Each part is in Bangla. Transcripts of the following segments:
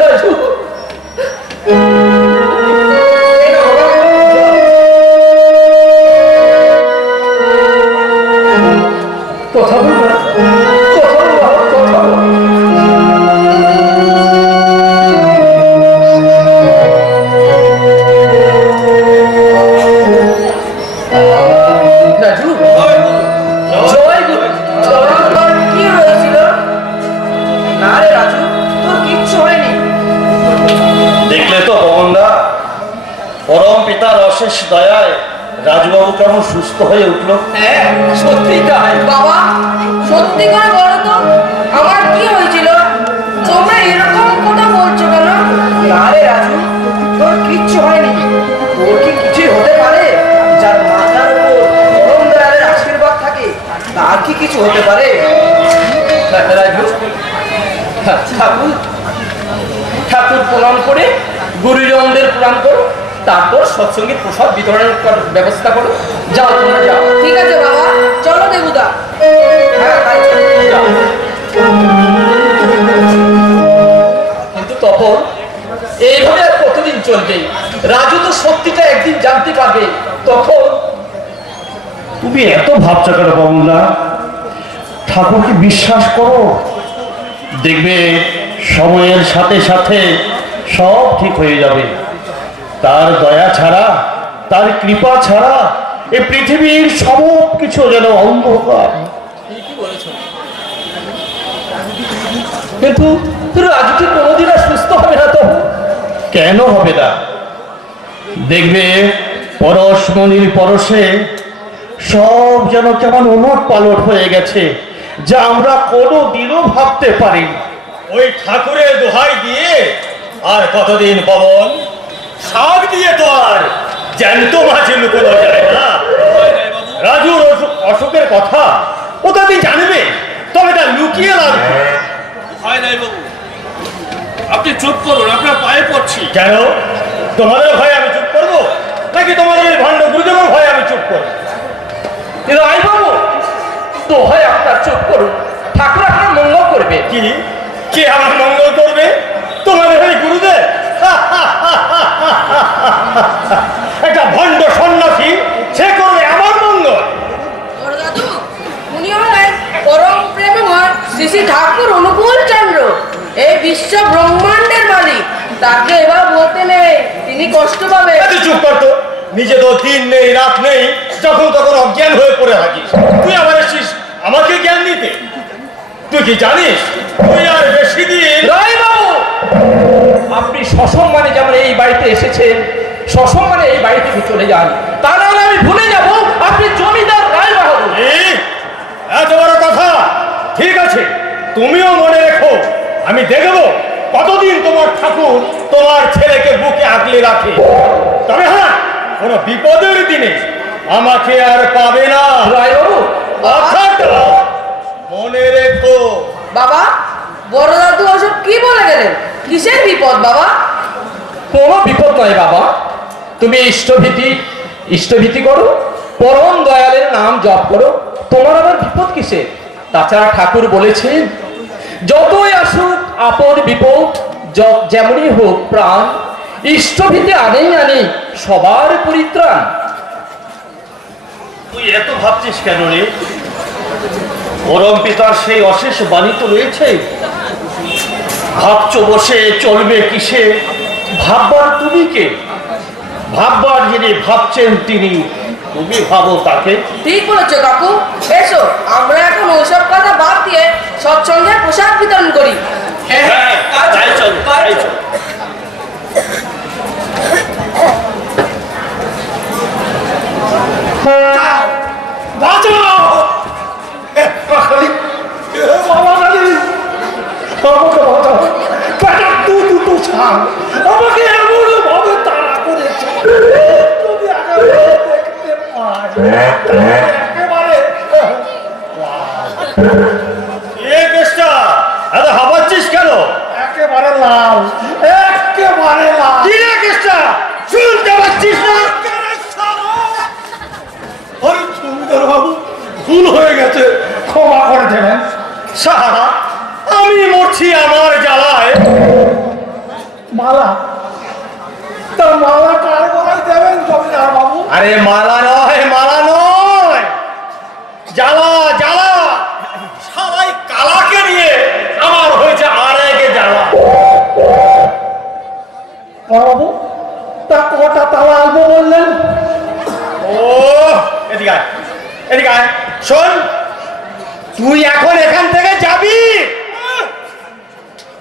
রাজু কথা বল অশেষ দয়ায় রাজবাবু কেমন সুস্থ হয়ে উঠলো। হ্যাঁ সত্যি তাই। বাবা সত্যি করে বলো তো আমার কি হয়েছিল? তোমরা এরকম কথা বলছো কেন? না রে রাজু, তোর কিচ্ছু হয়নি। তোর কি কিছুই হতে পারে? যার মাথার উপর পরম দয়ালের আশীর্বাদ থাকে তার কি কিছু হতে পারে? রাজু ঠাকুর ঠাকুর প্রণাম করে গুরুজনদের প্রণাম করো, তারপর সৎসঙ্গীর প্রসাদ বিতরণের ব্যবস্থা করো। যাও তোমরা যাও। ঠিক আছে বাবা, চলো দেবুদা। কিন্তু তখন এইভাবে আর কতদিন চলবে? রাজু তো সত্যিটা একদিন জানতে পারবে। তখন তুমি এত ভাবছো কেন বাবুলা? ঠাকুরকে বিশ্বাস করো, দেখবে সময়ের সাথে সাথে সব ঠিক হয়ে যাবে। তার দয়া ছাড়া, তার কৃপা ছাড়া এই পৃথিবীর সব কিছু যেন অন্ধকার। কিন্তু রাজু কি কোনোদিন আর সুস্থ হবে না? তো কেন হবে না? দেখবে পরশমণির পরশে সব যেন কেমন উলট পালট হয়ে গেছে, যা আমরা কোনোদিনও ভাবতে পারি। ওই ঠাকুরের দোহাই দিয়ে আর কতদিন পবন? শাক দিয়ে তো আর জ্যান্ত মাছে লুকোনো যায় না। রাজুর অসুখের কথা ও তাদের জানবে, তবে তা লুকিয়ে লাগবে। হয় নাই বাবু, আপনি চুপ করুন, আপনার পায়ে পড়ছি। কেন? তোমাদের ভয়ে আমি চুপ করবো, নাকি তোমাদের ওই ভণ্ড গুরুদেবের ভয়ে আমি চুপ করবো? রায় বাবু তো হয় আপনার চুপ করুন, ঠাকুর আপনার মঙ্গল করবে। কি কে আমার মঙ্গল করবে? তোমাদের ওই গুরুদেব? একটা ভণ্ড সন্ন্যাসী, সে করবে আমার মঙ্গল? দাদু উনি হলেন পরম প্রেমময় শ্রী শ্রী ঠাকুর অনুকূল চন্দ্র, এই বিশ্ব ব্রহ্মাণ্ডের মালিক। তাকে এবার বলতে নেই, তিনি কষ্ট পাবে। তুই চুপ করতো, নিজে তো দিন নেই রাত নেই, যখন তখন অজ্ঞান হয়ে পড়ে থাকিস। তুই আবার এসছিস আমাকে জ্ঞান দিতে? তুই কি জানিস তুই আর বেশি দিন? রায় বাবু আপনি সসম্মানে যেমন এই বাড়িতে এসেছেন, সসম্মানে এই বাড়ি থেকে চলে যান, তা নাহলে আমি ভুলে যাব আপনি জমিদার রায় বাহাদুর। এত বড় কথা? ঠিক আছে, তুমিও মনে রেখো, আমি দেখবো কতদিন তোমার ঠাকুর তোমার ছেলেকে বুকে আগলে রাখে। তবে হ্যাঁ, কোনো বিপদের দিনে আমাকে আর পাবে না। রায় বাবু কথাটা মনে রেখো। বাবা বড় দাদু ওসব কি বলে গেলেন? কিসের বিপদ বাবা? কোনো বিপদ নয় বাবা, তুমি ইষ্টভীতি করো, পরম দয়ালের নাম জপ করো, তোমার আবার বিপদ কিসে? তাছাড়া ঠাকুর বলেছেন যতই আসুক আপদ বিপদ, যেমনই হোক প্রাণ, ইষ্টভীতি আনেই সবার পরিত্রাণ। তুই এত ভাবছিস কেন রে? পরম পিতার সেই অশেষ বাণী তো রয়েছে, ভাবছো বসে চলবে কিসে, ভাববার তুমি কে? ভাববার যিনি ভাবছেন তিনি, তুমি ভাবো তাকে। ঠিক বলেছো কাকু। এসো আমরা এখন ওইসব কথা বাদ দিয়ে সৎসঙ্গে প্রসাদ বিতরণ করি। হ্যাঁ, তাই চল, তাই চল। আমাকে এমন ভাবে তাড়া করেছে, যদি দেখতে পাই একেবারে। এত হাবাচ্ছিস কেন? একেবারে লাল, একেবারে লাল। কি রে কৃষ্ণা, শুনতে পাচ্ছিস না? সুন্দর বাবু, ভুল হয়ে গেছে, ক্ষমা করে দেবেন। সারা আমি মরছি আমার আরে মালা নয়, মালা নয়, জ্বালা জ্বালা। সবাই কালাকে নিয়ে আমার হয়েছে আর একে জ্বালা। বাবু তা কটা তালা আনবো বললেন? ও এদিকে আয়, এদিকে আয়। শোন, তুই এখন এখান থেকে যাবি।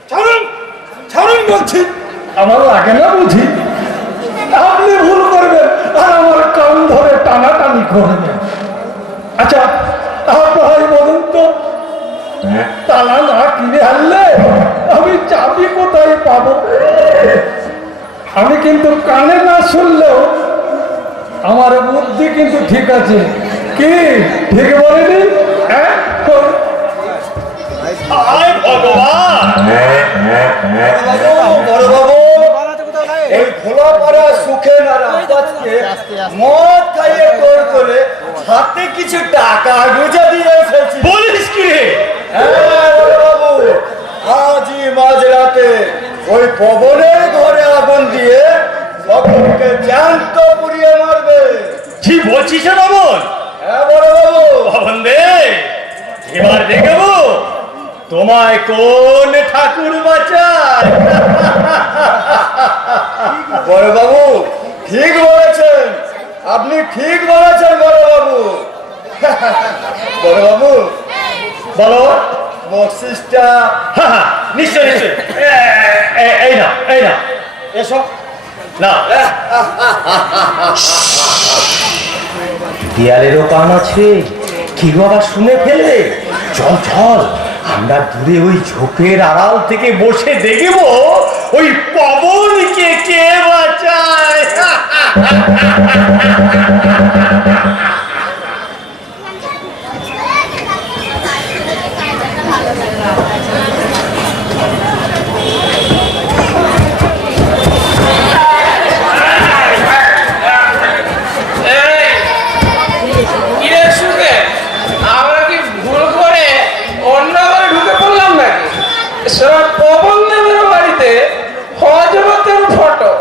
ছাড়ুন, ছাড়ুন বলছি। আমার লাগে না বুঝি? আপনি ভুল করবেন আর আমার কান ধরে টানাটানি করবেন। আচ্ছা আপনারাই বলুন তো, তালা না কিনে আনলে আমি চাবি কোথায় পাবো? আমি কিন্তু কানে না শুনলেও আমার বুদ্ধি কিন্তু ঠিক আছে। কি ঠিক বলেনি? হ্যাঁ আয় ভগবান। বড় বাবু, এই খোলা পাড়া সুখে না রাস্তাকে মদ খাইয়ে তোর করে হাতে কিছু টাকা গুজে দিয়ে এসেছি। বলিস কি রে? হ্যাঁ বড় বাবু, আজই মাঝরাতে ওই পবনের ঘরে আগুন দিয়ে সকলকে জ্যান্ত পুড়িয়ে মারবে। কি বলছিস রে বাবন? হ্যাঁ বড় বাবু। বাবন দে, এবার দেখবো তোমায় কোন ঠাকুর বাঁচায়। বড় বাবু ঠিক বলেছেন, আপনি ঠিক বলেছেন বড় বাবু। বড় বাবু বলো। বকশিসটা। হ্যাঁ হ্যাঁ, নিশ্চয় নিশ্চয়। এই না, এই না, এসো না। দেয়ালেরও কান আছে, কি গো আবার শুনে ফেললে? চল চল, আমরা দূরে ওই ঝোপের আড়াল থেকে বসে দেখবো ওই পবনকে কে বাঁচায়। কিরে সুখে, আমরা কি ভুল করে অন্য ঘরে ঢুকে পড়লাম নাকি? সব পবন দেবের বাড়িতে হজরতের ফটো।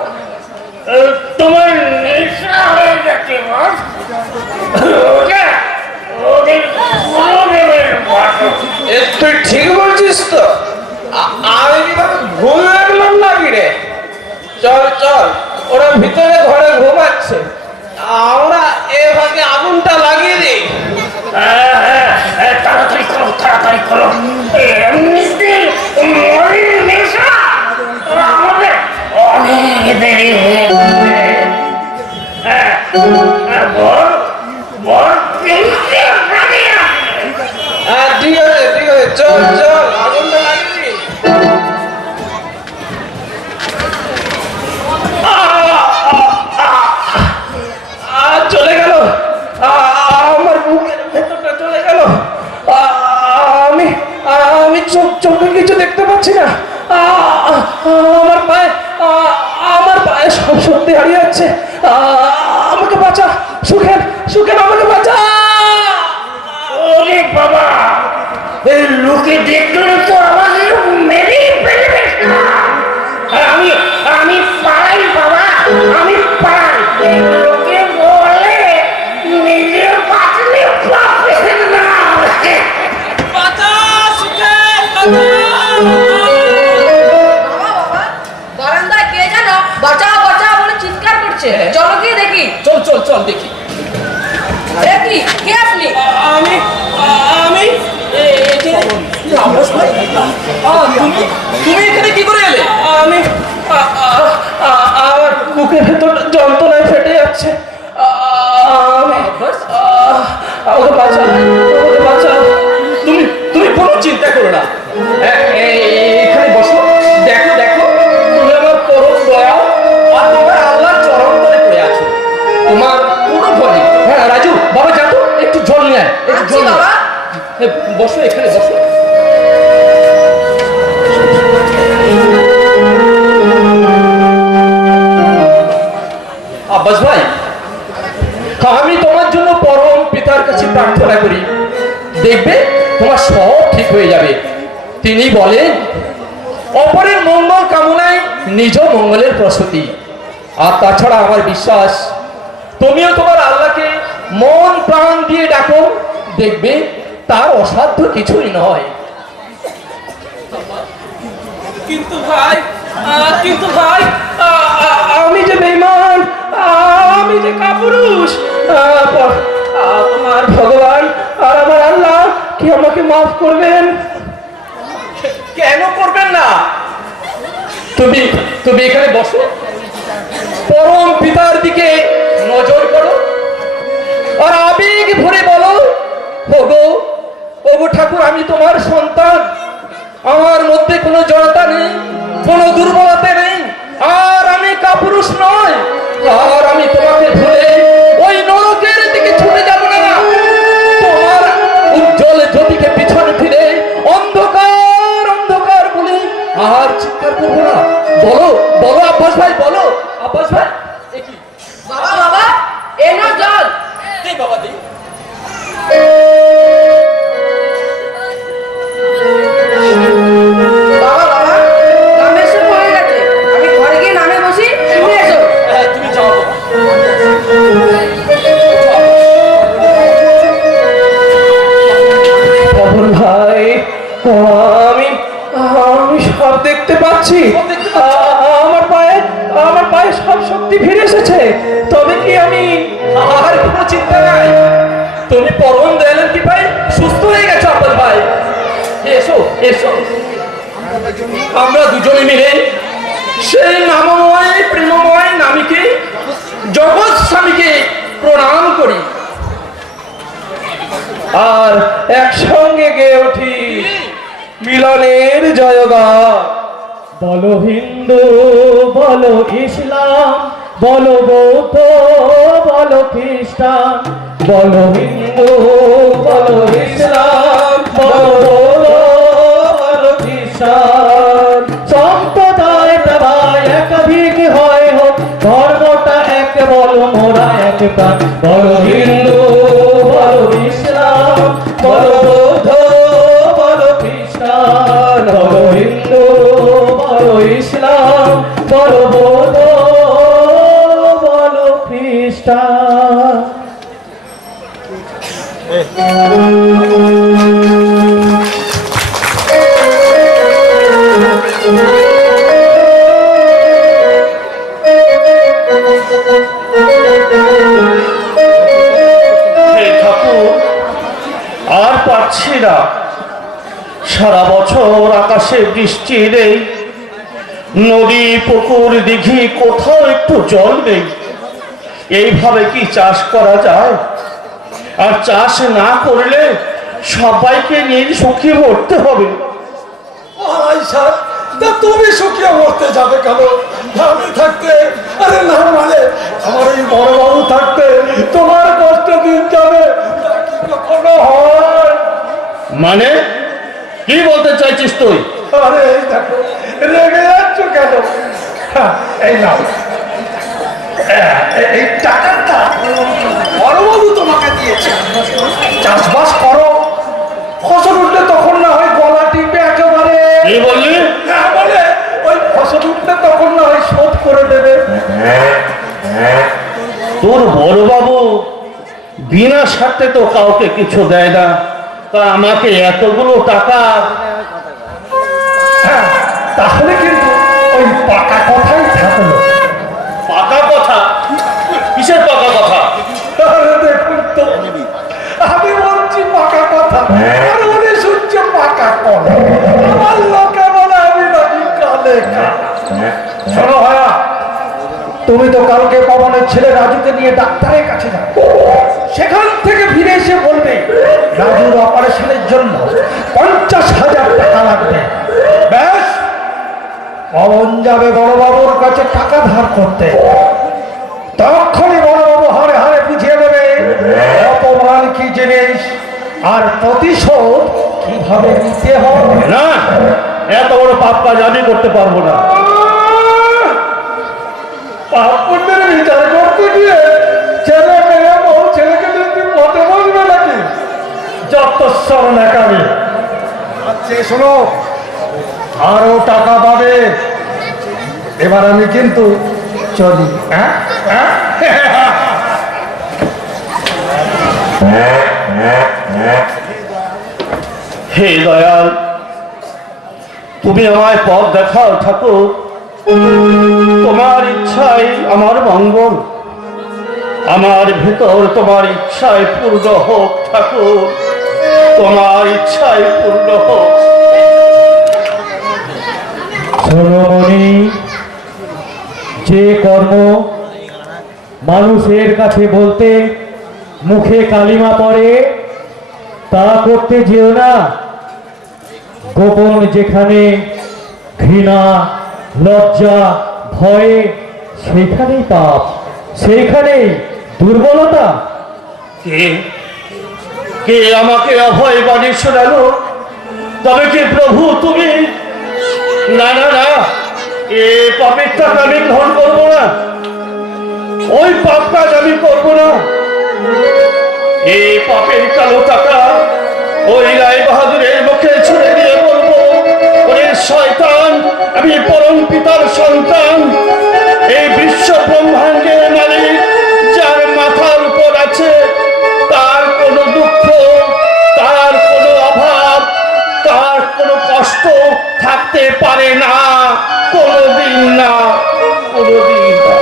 তোমার নেশা হয়ে গেছে বস। তুই ঠিক বলছিস তো? আমি কি ভুল লাগলাম নাকি রে? চল চল, ওরা ভিতরে ঘরে ঘুমাচ্ছে, আমরা এ ভাগে আগুনটা লাগিয়ে দিই। তাড়াতাড়ি করো, তাড়াতাড়ি করো। এমনিতে মরির নেশা, আমাদের অনেক দেরি হয়ে যাবে। ঠিক আছে ঠিক আছে, চল চল, আগুনটা লাগিয়ে দিই। চলে গেল, আমার বুকের ভেতরটা চলে গেল। আমি আমি চোখে কিছু দেখতে পাচ্ছি না। আমার পায়ে সব শক্তি হারিয়ে যাচ্ছে। আমাকে বাঁচা সুখেন, সুখেন আমাকে বাঁচা। ওরে বাবা, এই লোকে দেখলে তো আমাকে মেরেই ফেলবে। আমি আমি পাই বাবা, আমি পাই। লোকে বলে নিজে বাঁচলে পাবে না। বাঁচা সুখেন, বাবা বাবা, বারান্দায় কে যেন বাঁচাও বাঁচাও বলে চিৎকার করছে। চলো গিয়ে দেখি। চল চল চল দেখি। দেখি কে আপনি? আমি আমি তুমি এখানে কি করে এলে? আমি আমার বুকের ভেতর যন্ত্রণায় ফেটে যাচ্ছে। আমাকে বাঁচাও, আমাকে বাঁচাও। তুমি তুমি কোনো চিন্তা করো না। এখানে বসো, দেখো দেখো, তুমি আমার পরম দয়া আর তোমার আল্লাহর চরণ তলে পড়ে আছো। তোমার কোনো ভয় নেই। হ্যাঁ রাজু, বাবা যা তো, একটু জল নিয়ে আয়, একটু আনছি জল নিয়ে বাবা। আয়। বসো এখানে বসো। আব্বাস ভাই, আমি তোমার জন্য পরম পিতার কাছে প্রার্থনা করি, দেখবে তোমার সব ঠিক হয়ে যাবে। তিনি বলেন, অপরের মঙ্গল কামনায় নিজ মঙ্গলের প্রসূতি। আর তাছাড়া আমার বিশ্বাস, তুমিও তোমার আল্লাহকে মন প্রাণ দিয়ে ডাকো, দেখবে তার অসাধ্য কিছুই নয়। কিন্তু ভাই আমি যে বেঈমান, আমি যে কাপুরুষ, তোমার ভগবান আর আমার আল্লাহ কি আমাকে মাফ করবেন? কেন করবেন না? তুমি তুমি এখানে বসো, পরম পিতার দিকে নজর করো আর আবেগ ভরে বলো, ওগো ওগো ঠাকুর, আমি তোমার সন্তান, আমার মধ্যে কোনো জড়তা নেই, কোনো দুর্বলতা নেই, আর আমি কাপুরুষ নয়, আর আমি তোমাকে ভুলে ওই নরকের দিকে ছুটে যাব না। তোমার উজ্জ্বল জ্যোতিকে পিছনে ফিরে অন্ধকার অন্ধকার বলে আর চিৎকার করবো না। বলো বলো আব্বাস ভাই, বলো আব্বাস ভাই। এ কি? বাবা বাবা, এনো জল। দে বাবা দে। বাবা বাবা, নামের সময় হয়ে গেছে, আমি ঘরে গিয়ে নামে বসি, তুমি এসো। হ্যাঁ, তুমি যাও বাবা। পবন ভাই, আমি আমি সব দেখতে পাচ্ছি। আমার পায়ে সব শক্তি ফিরে এসেছে। তবে কি আমি আর কোনো চিন্তা নাই, তুমি পরম দয়ালের কৃপায় সুস্থ হয়ে গেছো আব্বাস ভাই। এসো এসো, আমরা দুজনে মিলে সেই নামময় প্রেমময় নামীকে, জগৎ স্বামীকে প্রণাম করি আর একসঙ্গে গেয়ে উঠি মিলনের জয়গান। বলো হিন্দু, বলো ইসলাম, বলো বৌদ্ধ, বলো খ্রিস্টান, বলো হিন্দু, বলো ইসলাম, বলো বৌদ্ধ, বলো খ্রিস্টান। সম্প্রদায় সবাই একাধিক হয় হোক, ধর্মটা এক, বলো মোরা এক প্রাণ। বলো হিন্দু, বলো ইসলাম, বলো বৌদ্ধ, বলো খ্রিস্টান, বলো হিন্দু, বলো ইসলাম, বলো বৌদ্ধ, বলো খ্রিস্টান। হে ঠাকুর, আর পারছি না। সারা বছর আকাশে বৃষ্টি নেই, নদী পুকুর দিঘি কোথাও একটু জল নেই। এইভাবে কি চাষ করা যায়? আর চাষ না করলে সবাইকে নিয়ে সুখী মরতে হবে। তা তুমি শুকিয়ে মরতে যাবে কেন? আমি থাকতে, আরে না মানে আমার এই বড় বাবু থাকতে তোমার কষ্ট দিন যাবে, তা কি কখনো হয়? মানে কি বলতে চাইছিস তুই? আরে এই দেখো, রেগে যাচ্ছ কেন? হ্যাঁ, এই নাও, এই টাকাটা বড়বাবু তোমাকে দিয়েছে। চাষবাস করো, ফসল উঠলে তখন না হয় গলা টিপে একেবারে, কি বললি? না বলে ওই ফসল উঠলে তখন না হয় শোধ করে দেবে। তোর বড় বাবু বিনা স্বার্থে তো কাউকে কিছু দেয় না, তা আমাকে এতগুলো টাকা? হ্যাঁ, তাহলে কিন্তু ওই পাকা কথাই থাকলো। পাকা কথা? কিসের পাকা কথা? আরে দেখুন তো, আমি বলছি পাকা কথা, আর উনি শুনছে পাকা কথা। আমার লোকে বলে আমি নাকি কালে কালা। শোনো ভাইয়া, তুমি তো কালকে পবনের ছেলে রাজুকে নিয়ে ডাক্তারের কাছে যাবে, সেখান থেকে ফিরে এসে বলবে রাজুর অপারেশনের জন্য 50,000 টাকা লাগবে। ব্যাস, পবন যাবে বড়বাবুর কাছে টাকা ধার করতে। তখনই বড়বাবু হারে হারে বুঝিয়ে দেবে অপমান কি জিনিস আর প্রতিশোধ কিভাবে নিতে হবে। না, এত বড় পাপ কাজ আমি করতে পারবো না। পাপ পুণ্যের বিচার করতে গিয়ে ছেলে মেয়ে বউ ছেলেকে যদি পথে বসবে নাকি? যত সরনাকারী। আচ্ছা শোনো, আরো টাকা পাবে। এবার আমি কিন্তু চলি। হ্যাঁ, হে দয়াল, তুমি আমায় পথ দেখাও ঠাকুর। তোমার ইচ্ছাই আমার মঙ্গল, আমার ভেতর তোমার ইচ্ছায় পূর্ণ হোক ঠাকুর, তোমার ইচ্ছায় পূর্ণ হোক। সোনমণি, যে কর্ম মানুষের কাছে বলতে মুখে কালিমা পড়ে তা করতে যেও না। গোপন যেখানে ঘৃণা, লজ্জা, ভয়ে, সেইখানেই পাপ, সেইখানেই দুর্বলতা। কে কে আমাকে অভয় বাণী শোনালো? তবে কি প্রভু তুমি? না না না, এ পাপের টাকা আমি গ্রহণ করবো না, ওই পাপ কাজ আমি করবো না। এই পাপের কালো টাকা ওই রায় বাহাদুরের মুখে ছুড়ে দিয়ে বলবো, ওরে শয়তান, আমি পরম পিতার সন্তান, এই বিশ্ব ব্রহ্মাণ্ডের মালিক যার মাথার উপর আছে, তার কোনো দুঃখ, তার কোনো অভাব, তার কোনো কষ্ট থাকতে পারে না, কোনোদিন না, কোনোদিন না।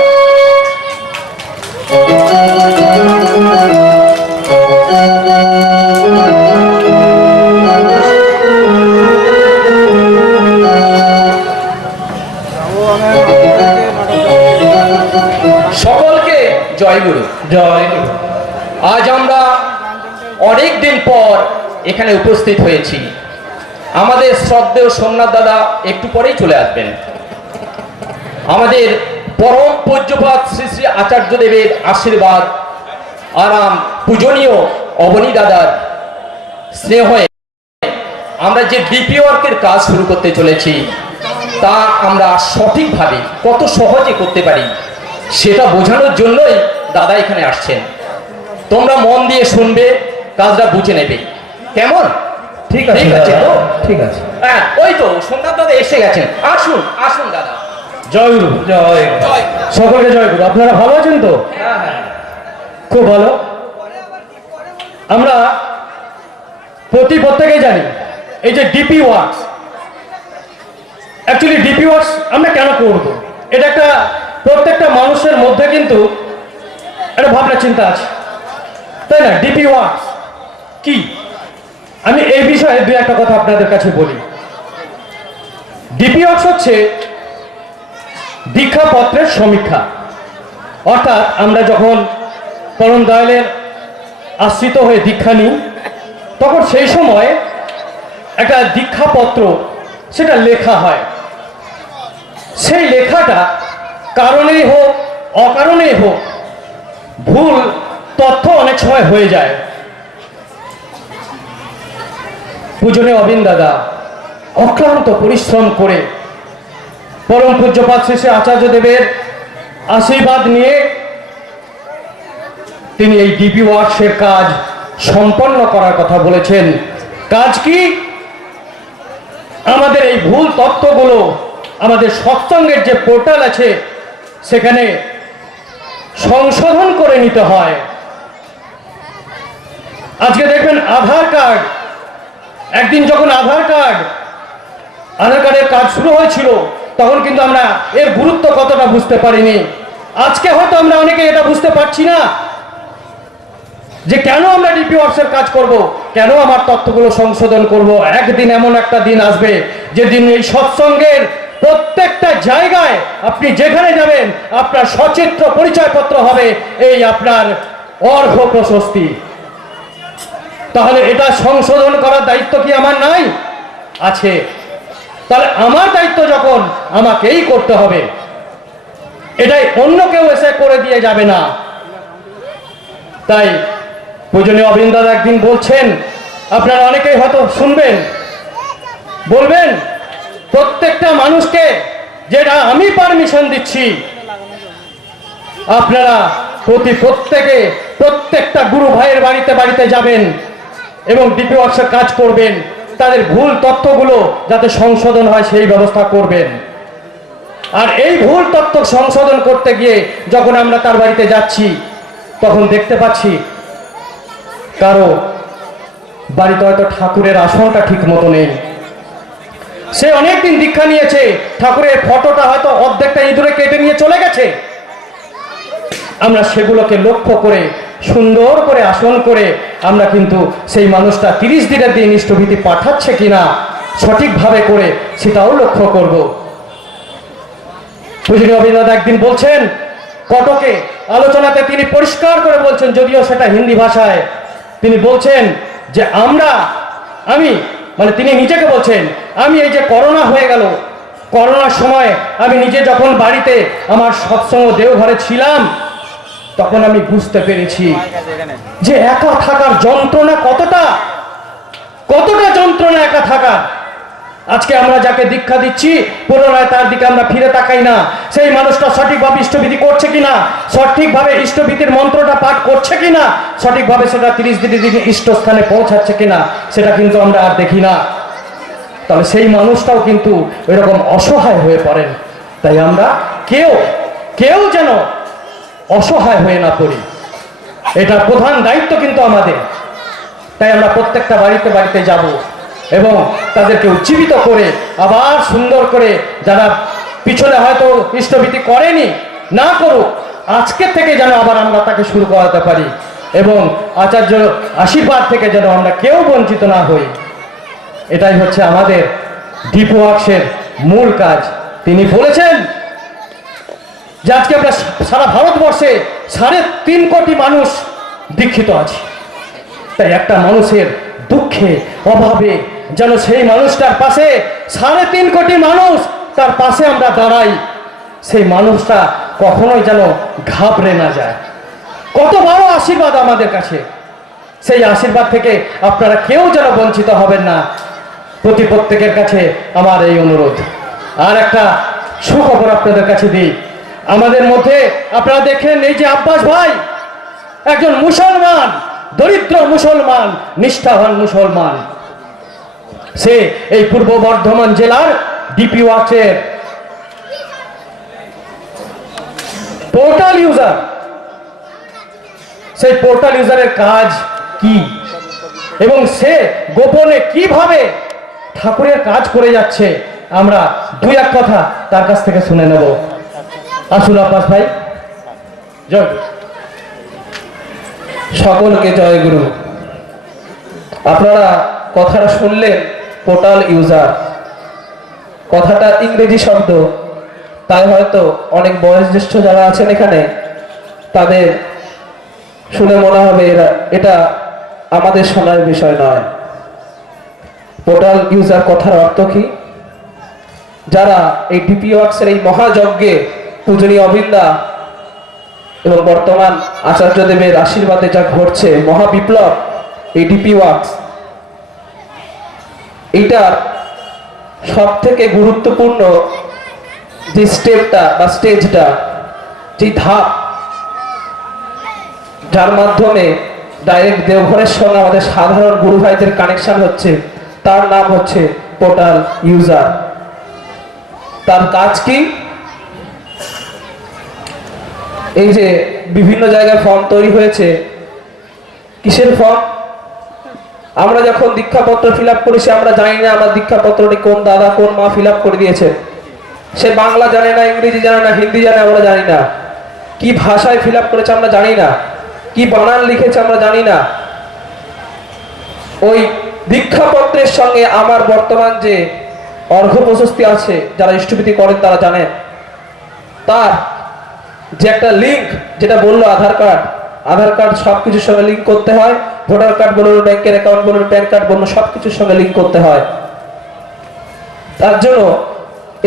সকলকে জয়গুরু। জয়গুরু। আজ আমরা অনেক দিন পর এখানে উপস্থিত হয়েছি। আমাদের শ্রদ্ধেয় সোমনাথ দাদা একটু পরেই চলে আসবেন। আমাদের পরম পূজ্যপাত শ্রী শ্রী আচার্যদেবের আশীর্বাদ, আরাম, পূজনীয় অবনী দাদার স্নেহে আমরা যে ডিপি ওয়ার্কের কাজ শুরু করতে চলেছি, তা আমরা সঠিকভাবে কত সহজে করতে পারি সেটা বোঝানোর জন্যই দাদা এখানে আসছেন। তোমরা মন দিয়ে শুনবে, কাজটা বুঝে নেবে। কেমন? ঠিক আছে তো? দাদা, ঠিক আছে। হ্যাঁ, ওই তো সোমনাথ দাদা এসে গেছেন। আসুন আসুন দাদা। জয় গুরু, জয় জয়। সকলকে জয় গুরু। আপনারা ভালো আছেন তো? হ্যাঁ হ্যাঁ। খুব ভালো। আমরা প্রত্যেকেই জানি এই যে DP works, actually DP works আমরা কেন করব, এটা একটা প্রত্যেকটা মানুষের মধ্যে কিন্তু একটা ভাবনা চিন্তা আছে, তাই না? ডিপি ওয়ার্কস কি, আমি এই বিষয়ে দু একটা কথা আপনাদের কাছে বলি। ডিপি ওয়ার্কস হচ্ছে দীক্ষাপত্রের সমীক্ষা। অর্থাৎ আমরা যখন পরম দয়ালের আশ্রিত হয়ে দীক্ষা নিই, তখন সেই সময় একটা দীক্ষাপত্র সেটা লেখা হয়। সেই লেখাটা কারণেই হোক অকারণেই হোক ভুল তথ্য অনেক সময় হয়ে যায়। পূজনীয় অবিন দাদা অক্লান্ত পরিশ্রম করে পরম পূজ্যপাত শ্রী শ্রী আচার্যদেবের আশীর্বাদ নিয়ে তিনি এই ডিপি ওয়ার্কসের কাজ সম্পন্ন করার কথা বলেছেন। কাজ কি? আমাদের এই ভুল তথ্যগুলো আমাদের সৎসঙ্গের যে পোর্টাল আছে সেখানে সংশোধন করে নিতে হয়। আজকে দেখবেন আধার কার্ড, একদিন যখন আধার কার্ডের কাজ শুরু হয়েছিল তখন কিন্তু আমরা এর গুরুত্ব কতটা বুঝতে পারিনি। আজকে হয়তো আমরা অনেকে এটা বুঝতে পারছি না যে কেন আমরা ডিপি ওয়ার্কসের কাজ করব, কেন আমার তথ্যগুলো সংশোধন করব। একদিন এমন একটা দিন আসবে যেদিন এই সৎসঙ্গের প্রত্যেকটা জায়গায় আপনি যেখানে যাবেন আপনার সচিত্র পরিচয়পত্র হবে এই আপনার অর্ঘ্য প্রশস্তি। তাহলে এটা সংশোধন করার দায়িত্ব কি আমার নাই? আছে। তাহলে আমার দায়িত্ব যখন আমাকেই করতে হবে, এটাই অন্য কেউ এসে করে দিয়ে যাবে না। তাই পূজনীয় অবিন দাদা একদিন বলছেন, আপনারা অনেকেই হয়তো শুনবেন, বলবেন প্রত্যেকটা মানুষকে যেটা আমি পারমিশন দিচ্ছি, আপনারা প্রত্যেকটা গুরু ভাইয়ের বাড়িতে যাবেন এবং ডিপি ওয়ার্কসের কাজ করবেন, তাদের ভুল তথ্যগুলো যাতে সংশোধন হয় সেই ব্যবস্থা করবেন। আর এই ভুল তথ্য সংশোধন করতে গিয়ে যখন আমরা তার বাড়িতে যাচ্ছি তখন দেখতে পাচ্ছি কারো বাড়িতে হয়তো ঠাকুরের আসনটা ঠিক মতো নেই, সে অনেকদিন দীক্ষা নিয়েছে, ঠাকুরের ফটোটা হয়তো অর্ধেকটা ইঁদুরে কেটে নিয়ে চলে গেছে। আমরা সেগুলোকে লক্ষ্য করে সুন্দর করে আসন করে আমরা কিন্তু সেই মানুষটা 30 দিনের দিন ইষ্টভীতি পাঠাচ্ছে কিনা সঠিকভাবে করে সেটাও লক্ষ্য করব। পূজনীয় অভিনেতা একদিন বলছেন কটকে আলোচনাতে, তিনি পরিষ্কার করে বলছেন, যদিও সেটা হিন্দি ভাষায়, তিনি বলছেন যে আমি মানে তিনি নিজেকে বলছেন, আমি এই যে করোনা হয়ে গেল, করোনার সময় আমি নিজে যখন বাড়িতে আমার সৎসঙ্গ দেওঘরে ছিলাম, তখন আমি বুঝতে পেরেছি যে একা থাকার যন্ত্রণা কতটা যন্ত্রণা একা থাকা। আজকে আমরা যাকে দীক্ষা দিচ্ছি পুনরায় তার দিকে আমরা ফিরে তাকাই না, সেই মানুষটা সঠিকভাবে ইষ্টভীতি করছে কিনা, সঠিকভাবে ইষ্টভীতির মন্ত্রটা পাঠ করছে কিনা, সঠিকভাবে সেটা 30 দিনের দিন ইষ্টস্থানে পৌঁছাচ্ছে কিনা, সেটা কিন্তু আমরা আর দেখি না। তবে সেই মানুষটাও কিন্তু এরকম অসহায় হয়ে পড়েন। তাই আমরা কেউ যেন অসহায় হয়ে না পড়ি, এটা প্রধান দায়িত্ব কিন্তু আমাদের। তাই আমরা প্রত্যেকটা বাড়িতে বাড়িতে যাব এবং তাদেরকে উজ্জীবিত করে আবার সুন্দর করে, যারা পিছনে হয়তো ইষ্টভীতি করেনি, না করুক, আজকে থেকে যেন আবার আমরা তাকে শুরু করাতে পারি এবং আচার্য আশীর্বাদ থেকে যেন আমরা কেউ বঞ্চিত না হই। এটাই হচ্ছে আমাদের ডিপো ওয়ার্কসের মূল কাজ। তিনি বলেছেন যে আজকে আমরা সারা ভারতবর্ষে 3.5 কোটি মানুষ দীক্ষিত আছে। তাই একটা মানুষের দুঃখে অভাবে যেন সেই মানুষটার পাশে 3.5 কোটি মানুষ তার পাশে আমরা দাঁড়াই, সেই মানুষটা কখনোই যেন ঘাবড়ে না যায়। কত বড় আশীর্বাদ আমাদের কাছে, সেই আশীর্বাদ থেকে আপনারা কেউ যেন বঞ্চিত হবেন না, প্রত্যেকের কাছে আমার এই অনুরোধ। আর একটা সুখবর আপনাদের কাছে দিই, আমাদের মধ্যে আপনারা দেখেন এই যে আব্বাস ভাই, একজন মুসলমান, দরিদ্র মুসলমান, নিষ্ঠাবান মুসলমান, সে এই পূর্ব বর্ধমান জেলার ডিপি ওয়ার্কসের পোর্টাল ইউজার। সেই পোর্টাল ইউজারের কাজ কি এবং সে গোপনে কিভাবে ঠাকুরের কাজ করে যাচ্ছে, আমরা 2-1 কথা তার কাছ থেকে শুনে নেব। আসুন আব্বাস ভাই। জয় গুরু। সকলকে জয় গুরু। আপনারা কথাটা শুনলেন, পোর্টাল ইউজার, কথাটা ইংরেজি শব্দ, তাই হয়তো অনেক বয়োজ্যেষ্ঠ যারা আছেন এখানে তাদের শুনে মনে হবে এটা আমাদের শোনার বিষয় নয়। পোর্টাল ইউজার কথার অর্থ কি? যারা এই ডিপি ওয়ার্কসের এই মহাযজ্ঞে পূজনীয় অবিন্দা এবং বর্তমান আচার্যদেবের আশীর্বাদে যা ঘটছে মহাবিপ্লব, এই ডিপি ওয়ার্কস, এইটার সব থেকে গুরুত্বপূর্ণ যে স্টেপটা বা স্টেজটা, যে ধাপ, যার মাধ্যমে ডাইরেক্ট দেওঘরের সঙ্গে আমাদের সাধারণ গুরু ভাইদের কানেকশন হচ্ছে, তার নাম হচ্ছে পোর্টাল ইউজার। তার কাজ কি? এই যে বিভিন্ন জায়গায় ফর্ম তৈরি হয়েছে, কিসের ফর্ম? আমরা যখন দীক্ষাপত্র ফিল আপ করেছি আমরা জানি না আমার দীক্ষাপত্রটি কোন দাদা কোন মা ফিল আপ করে দিয়েছে। সে বাংলা জানে না, ইংরেজি জানে না, হিন্দি জানে আমরা জানি না, কি ভাষায় ফিল আপ করেছে আমরা জানি না, কি বানান লিখেছে আমরা জানি না। ওই দীক্ষাপত্রের সঙ্গে আমার বর্তমান যে অর্ঘ্য প্রশস্তি আছে, যারা ইষ্টভীতি করেন তারা জানেন, তার যে একটা লিঙ্ক, যেটা বললো আধার কার্ড সবকিছুর সঙ্গে লিঙ্ক করতে হয়। ভোটার কার্ড বলুন, ব্যাংকের অ্যাকাউন্ট বলুন, প্যান কার্ড বলুন, সবকিছুর সঙ্গে লিঙ্ক করতে হয়। তার জন্য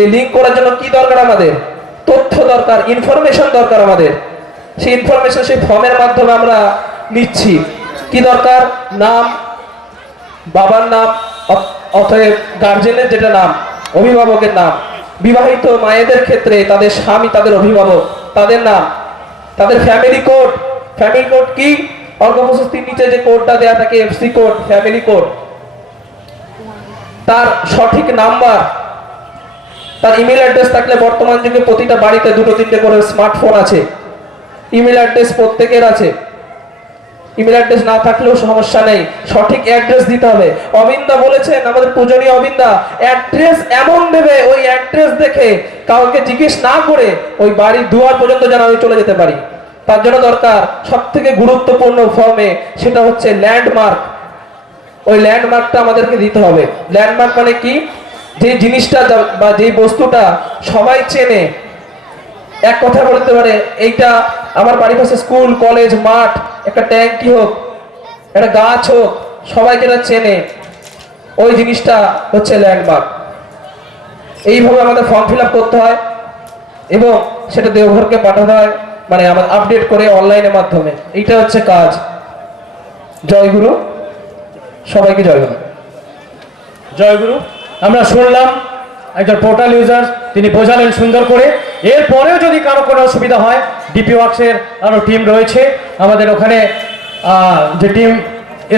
এই লিঙ্ক করার জন্য কি দরকার? আমাদের তথ্য দরকার, ইনফরমেশন দরকার আমাদের। সেই ইনফরমেশন সেই ফর্মের মাধ্যমে আমরা নিচ্ছি। কি দরকার? নাম, বাবার নাম, অতএব গার্জেনের যেটা নাম, অভিভাবকের নাম, বিবাহিত মায়েদের ক্ষেত্রে তাদের স্বামী, তাদের অভিভাবক, তাদের নাম, তাদের ফ্যামিলি কোড। ফ্যামিলি কোড কি? অর্ঘ্য প্রশস্তির নিচে যে কোডটা দেয়া থাকে, এফসি কোড, ফ্যামিলি কোড, তার সঠিক নাম্বার, তার ইমেল অ্যাড্রেস থাকলে, বর্তমান যুগে প্রতিটা বাড়িতে 2-3টে করে স্মার্টফোন আছে, ইমেল অ্যাড্রেস প্রত্যেকের আছে। ইমেল অ্যাড্রেস না থাকলেও সমস্যা নেই, সঠিক অ্যাড্রেস দিতে হবে। অবিন্দা বলেছেন, আমাদের পূজনীয় অবিন্দা, অ্যাড্রেস এমন দেবে, ওই অ্যাড্রেস দেখে কাউকে জিজ্ঞেস না করে ওই বাড়ির দুয়ার পর্যন্ত যেন আমি চলে যেতে পারি। তার জন্য দরকার সব থেকে গুরুত্বপূর্ণ ফর্মে, সেটা হচ্ছে ল্যান্ডমার্ক। ওই ল্যান্ডমার্কটা আমাদেরকে দিতে হবে। ল্যান্ডমার্ক মানে কি? যে জিনিসটা বা যে বস্তুটা সবাই চেনে, এক কথা বলতে পারে এইটা আমার বাড়ির পাশে স্কুল, কলেজ, মাঠ, একটা ট্যাঙ্কি হোক, একটা গাছ হোক, সবাই যেটা চেনে, ওই জিনিসটা হচ্ছে ল্যান্ডমার্ক। এইভাবে আমাদের ফর্ম ফিল আপ করতে হয় এবং সেটা দেওঘরকে পাঠাতে হয়, মানে আমাদের আপডেট করে অনলাইনের মাধ্যমে। এইটা হচ্ছে কাজ। জয়গুরু, সবাইকে জয়গুরু। জয়গুরু। আমরা শুনলাম একজন পোর্টাল ইউজার, তিনি বোঝালেন সুন্দর করে। এরপরেও যদি কারো কোনো অসুবিধা হয়, ডিপি ওয়ার্কসের আরও টিম রয়েছে, আমাদের ওখানে যে টিম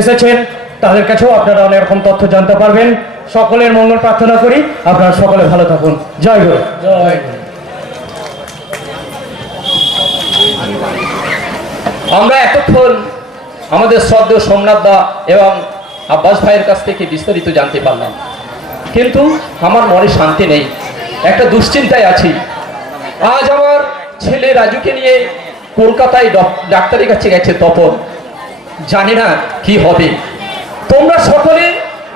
এসেছেন তাদের কাছেও আপনারা অনেক রকম তথ্য জানতে পারবেন। সকলের মঙ্গল প্রার্থনা করি, আপনারা সকলে ভালো থাকুন। জয় গুরু। জয় গুরু। আমরা এতক্ষণ আমাদের শ্রদ্ধেয় সোমনাথ দা এবং আব্বাস ভাইয়ের কাছ থেকে বিস্তারিত জানতে পারলাম, কিন্তু আমার মনে শান্তি নেই, একটা দুশ্চিন্তায় আছি। আজ আমার ছেলে রাজুকে নিয়ে কলকাতায় ডাক্তারের কাছে গেছে তপন, জানি না কি হবে। তোমরা সকলে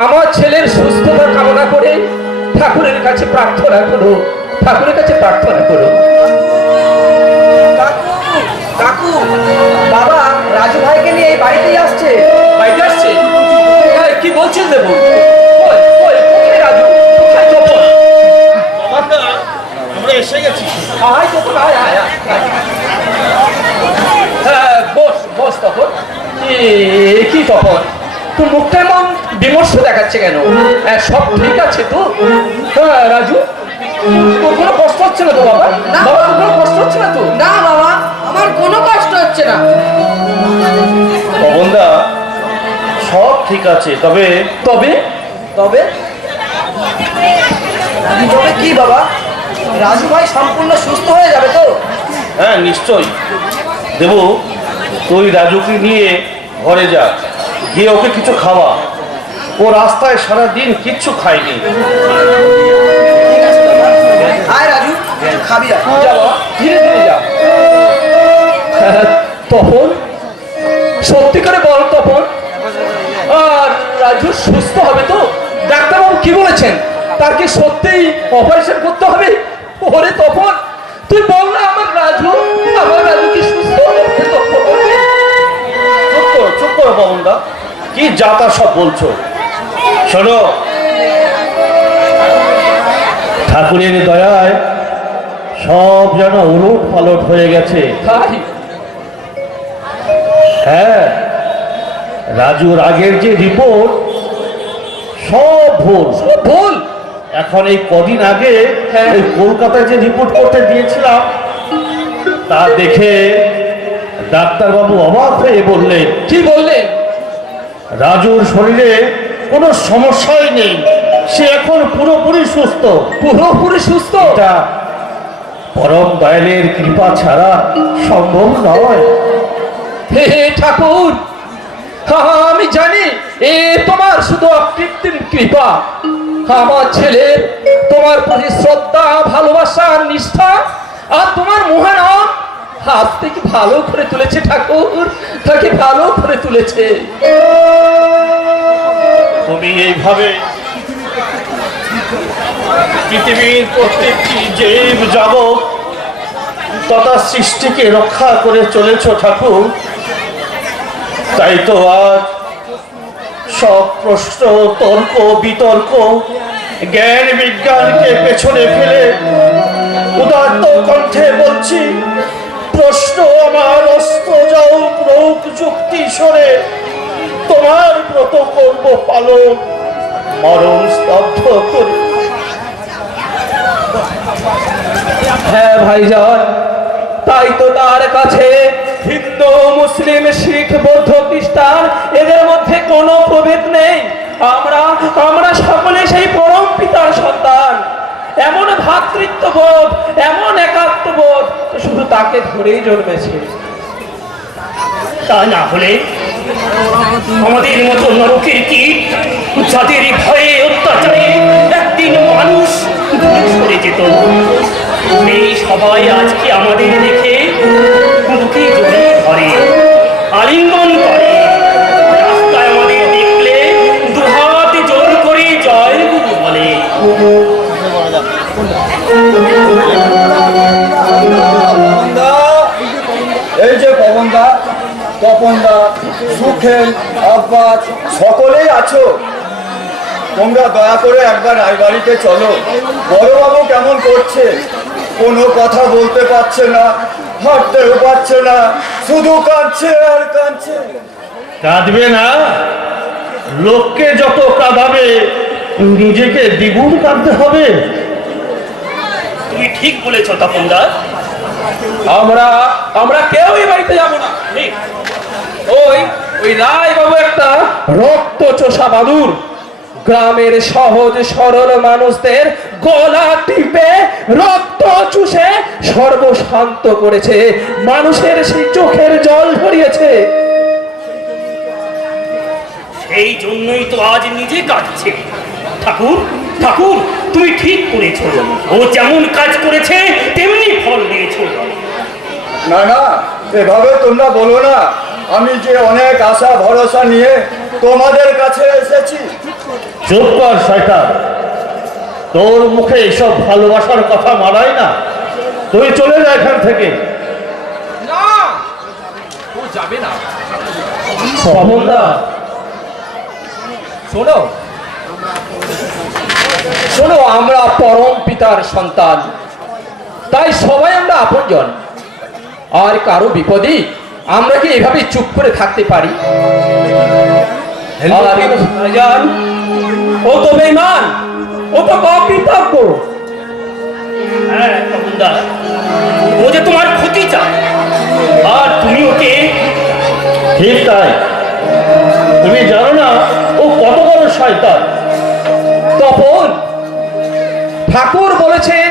আমার ছেলের সুস্থতা কামনা করে ঠাকুরের কাছে প্রার্থনা করো, ঠাকুরের কাছে প্রার্থনা করো। কাকু, কাকু, বাবা রাজু ভাইকে নিয়ে এই বাড়িতেই আসছে। বাইরে আসছে? হ্যাঁ, কি বলছেন দেবো? কোথায় রাজু? কোথায় তপন? আমরা এসে গেছি। আয় তপন, আয় আয় আয়। হ্যাঁ, বস বস তপন। কি তপন, তোর মুখটা এমন বিমর্ষ দেখাচ্ছে কেন? হ্যাঁ, সব ঠিক আছে তো? হ্যাঁ রাজু, তোর কোনো কষ্ট হচ্ছে না তো বাবা? না। বাবা, তোর কোনো কষ্ট হচ্ছে না তো? না বাবা, আমার কোনো কষ্ট হচ্ছে না। পবনদা, সব ঠিক আছে, তবে তবে তবে তবে কি বাবা? রাজু ভাই সম্পূর্ণ সুস্থ হয়ে যাবে তো? হ্যাঁ নিশ্চয়ই। দেবু, তুই রাজুকে নিয়ে ঘরে যা, গিয়ে ওকে কিছু খাওয়া। ও রাস্তায় সারাদিন কিচ্ছু খায়নি। ঠিক আছে বাবা। আয় রাজু, কিছু খাবি আর। যা বাবা, ধীরে ধীরে যা। তপন, সত্যি করে বল তপন, আর রাজু সুস্থ হবে তো? ডাক্তারবাবু কি বলেছেন? তার কি সত্যিই অপারেশন করতে হবে? ওরে তপন, তুই বল না, আমার রাজু কি সুস্থ হবে? তপন, চুপ করো পবনদা, কি যা তা সব বলছো। শোনো, ঠাকুরের দয়ায় সব যেন উলট পালট হয়ে গেছে। তাই? হ্যাঁ, রাজুর আগের যে রিপোর্ট সব ভুল। ভুল? এখন এই কদিন আগে হ্যাঁ। ওই কলকাতায় যে রিপোর্ট করতে দিয়েছিলাম, তা দেখে ডাক্তারবাবু অবাক হয়ে বললেন, কি বললেন? রাজুর শরীরে কোনো সমস্যাই নেই, সে এখন পুরোপুরি সুস্থ। পুরোপুরি সুস্থ? এটা পরম দয়ালের কৃপা ছাড়া সম্ভব নয়। হে হে ঠাকুর, আমি জানি এ তোমার শুধু অকৃত্রিম কৃপা। আমার ছেলের তোমার প্রতি শ্রদ্ধা, ভালোবাসা, নিষ্ঠা আর তোমার মহানাম হাত থেকে ভালো করে তুলেছে ঠাকুর, তাকে ভালো করে তুলেছে। তুমি এইভাবে পৃথিবীর প্রত্যেকটি জীব জগৎ তথা সৃষ্টিকে রক্ষা করে চলেছ ঠাকুর। তাই তো আজ সব প্রশ্ন, তর্ক বিতর্ক, জ্ঞান বিজ্ঞানকে পেছনে ফেলে উদাত্ত কণ্ঠে বলছি, প্রশ্ন আমার অস্ত্র যাও প্রয়োগ যুক্তি সরে, তোমার ব্রত করব পালন, মরণ স্তব্ধ করে। হ্যাঁ ভাইজান, তাই তো তার কাছে হিন্দু, মুসলিম, শিখ, বৌদ্ধ, খ্রিস্টান এদের মধ্যে কোনো প্রভেদ নেই। আমরা সকলে সেই পরম পিতার সন্তান। এমন ভ্রাতৃত্ববোধ, এমন একাত্মবোধ শুধু তাকে ধরেই জন্মেছে। তা না হলে আমাদের মতো নরকের কীট যাদের ভয়ে অত্যাচারে একদিন মানুষ দূরে সরে যেত, এই সবাই আজকে আমাদের দেখে বুকে জড়িয়ে ধরে, আলিঙ্গন করে, রাস্তায় আমাদের দেখলে দুহাত জোর করে জয় গুরু বলে। এই যে পবনদা, তপনদা, সুখেন, আব্বাস সকলেই আছো, তোমরা দয়া করে একবার রায়বাড়িতে চলো। বড়বাবু কেমন করছে? কোনো কথা বলতে পারছে না, হাঁটতেও পারছে না, শুধু কাঁদছে আর কাঁদছে। কাঁদবে না? লোককে যত কাঁদাবে নিজেকে দ্বিগুণ কাঁদতে হবে। তুমি ঠিক বলেছ তপনদা। আমরা কেউ এই বাড়িতে যাব না। ওই রায় বাবু একটা রক্ত চোষা বাদুর গ্রামের সহজ সরল মানুষদের গলা টিপে রক্ত চুষে সর্বশান্ত করেছে, মানুষের সেই চোখের জল ঝরিয়েছে। সেই জন্যই তো আজ নিজে কাঁদছে। ঠাকুর ঠাকুর, তুমি ঠিক করেছ, ও যেমন কাজ করেছে তেমনি ফল দিয়েছ। না না, এভাবে তোমরা বলো না। আমি যে অনেক আশা ভরসা নিয়ে তোমাদের কাছে এসেছি। চুপ কর শয়তান, তোর মুখে এসব ভালোবাসার কথা মানায় না। তুই চলে যা এখান থেকে। না, ও যাবে না। পবনদা, শোনো শোনো, আমরা পরম পিতার সন্তান, তাই সবাই আমরা আপনজন। আর কারো বিপদে আমরা কি এভাবে চুপ করে থাকতে পারি? ভাইজান, ও তো বেঈমান, ও তো অকৃতজ্ঞ। হ্যাঁ পবনদা, ও যে তোমার ক্ষতি চায় আর তুমি ওকে। ঠিক তাই, তুমি জানো না ও কত বড় শয়তান। তপন, ঠাকুর বলেছেন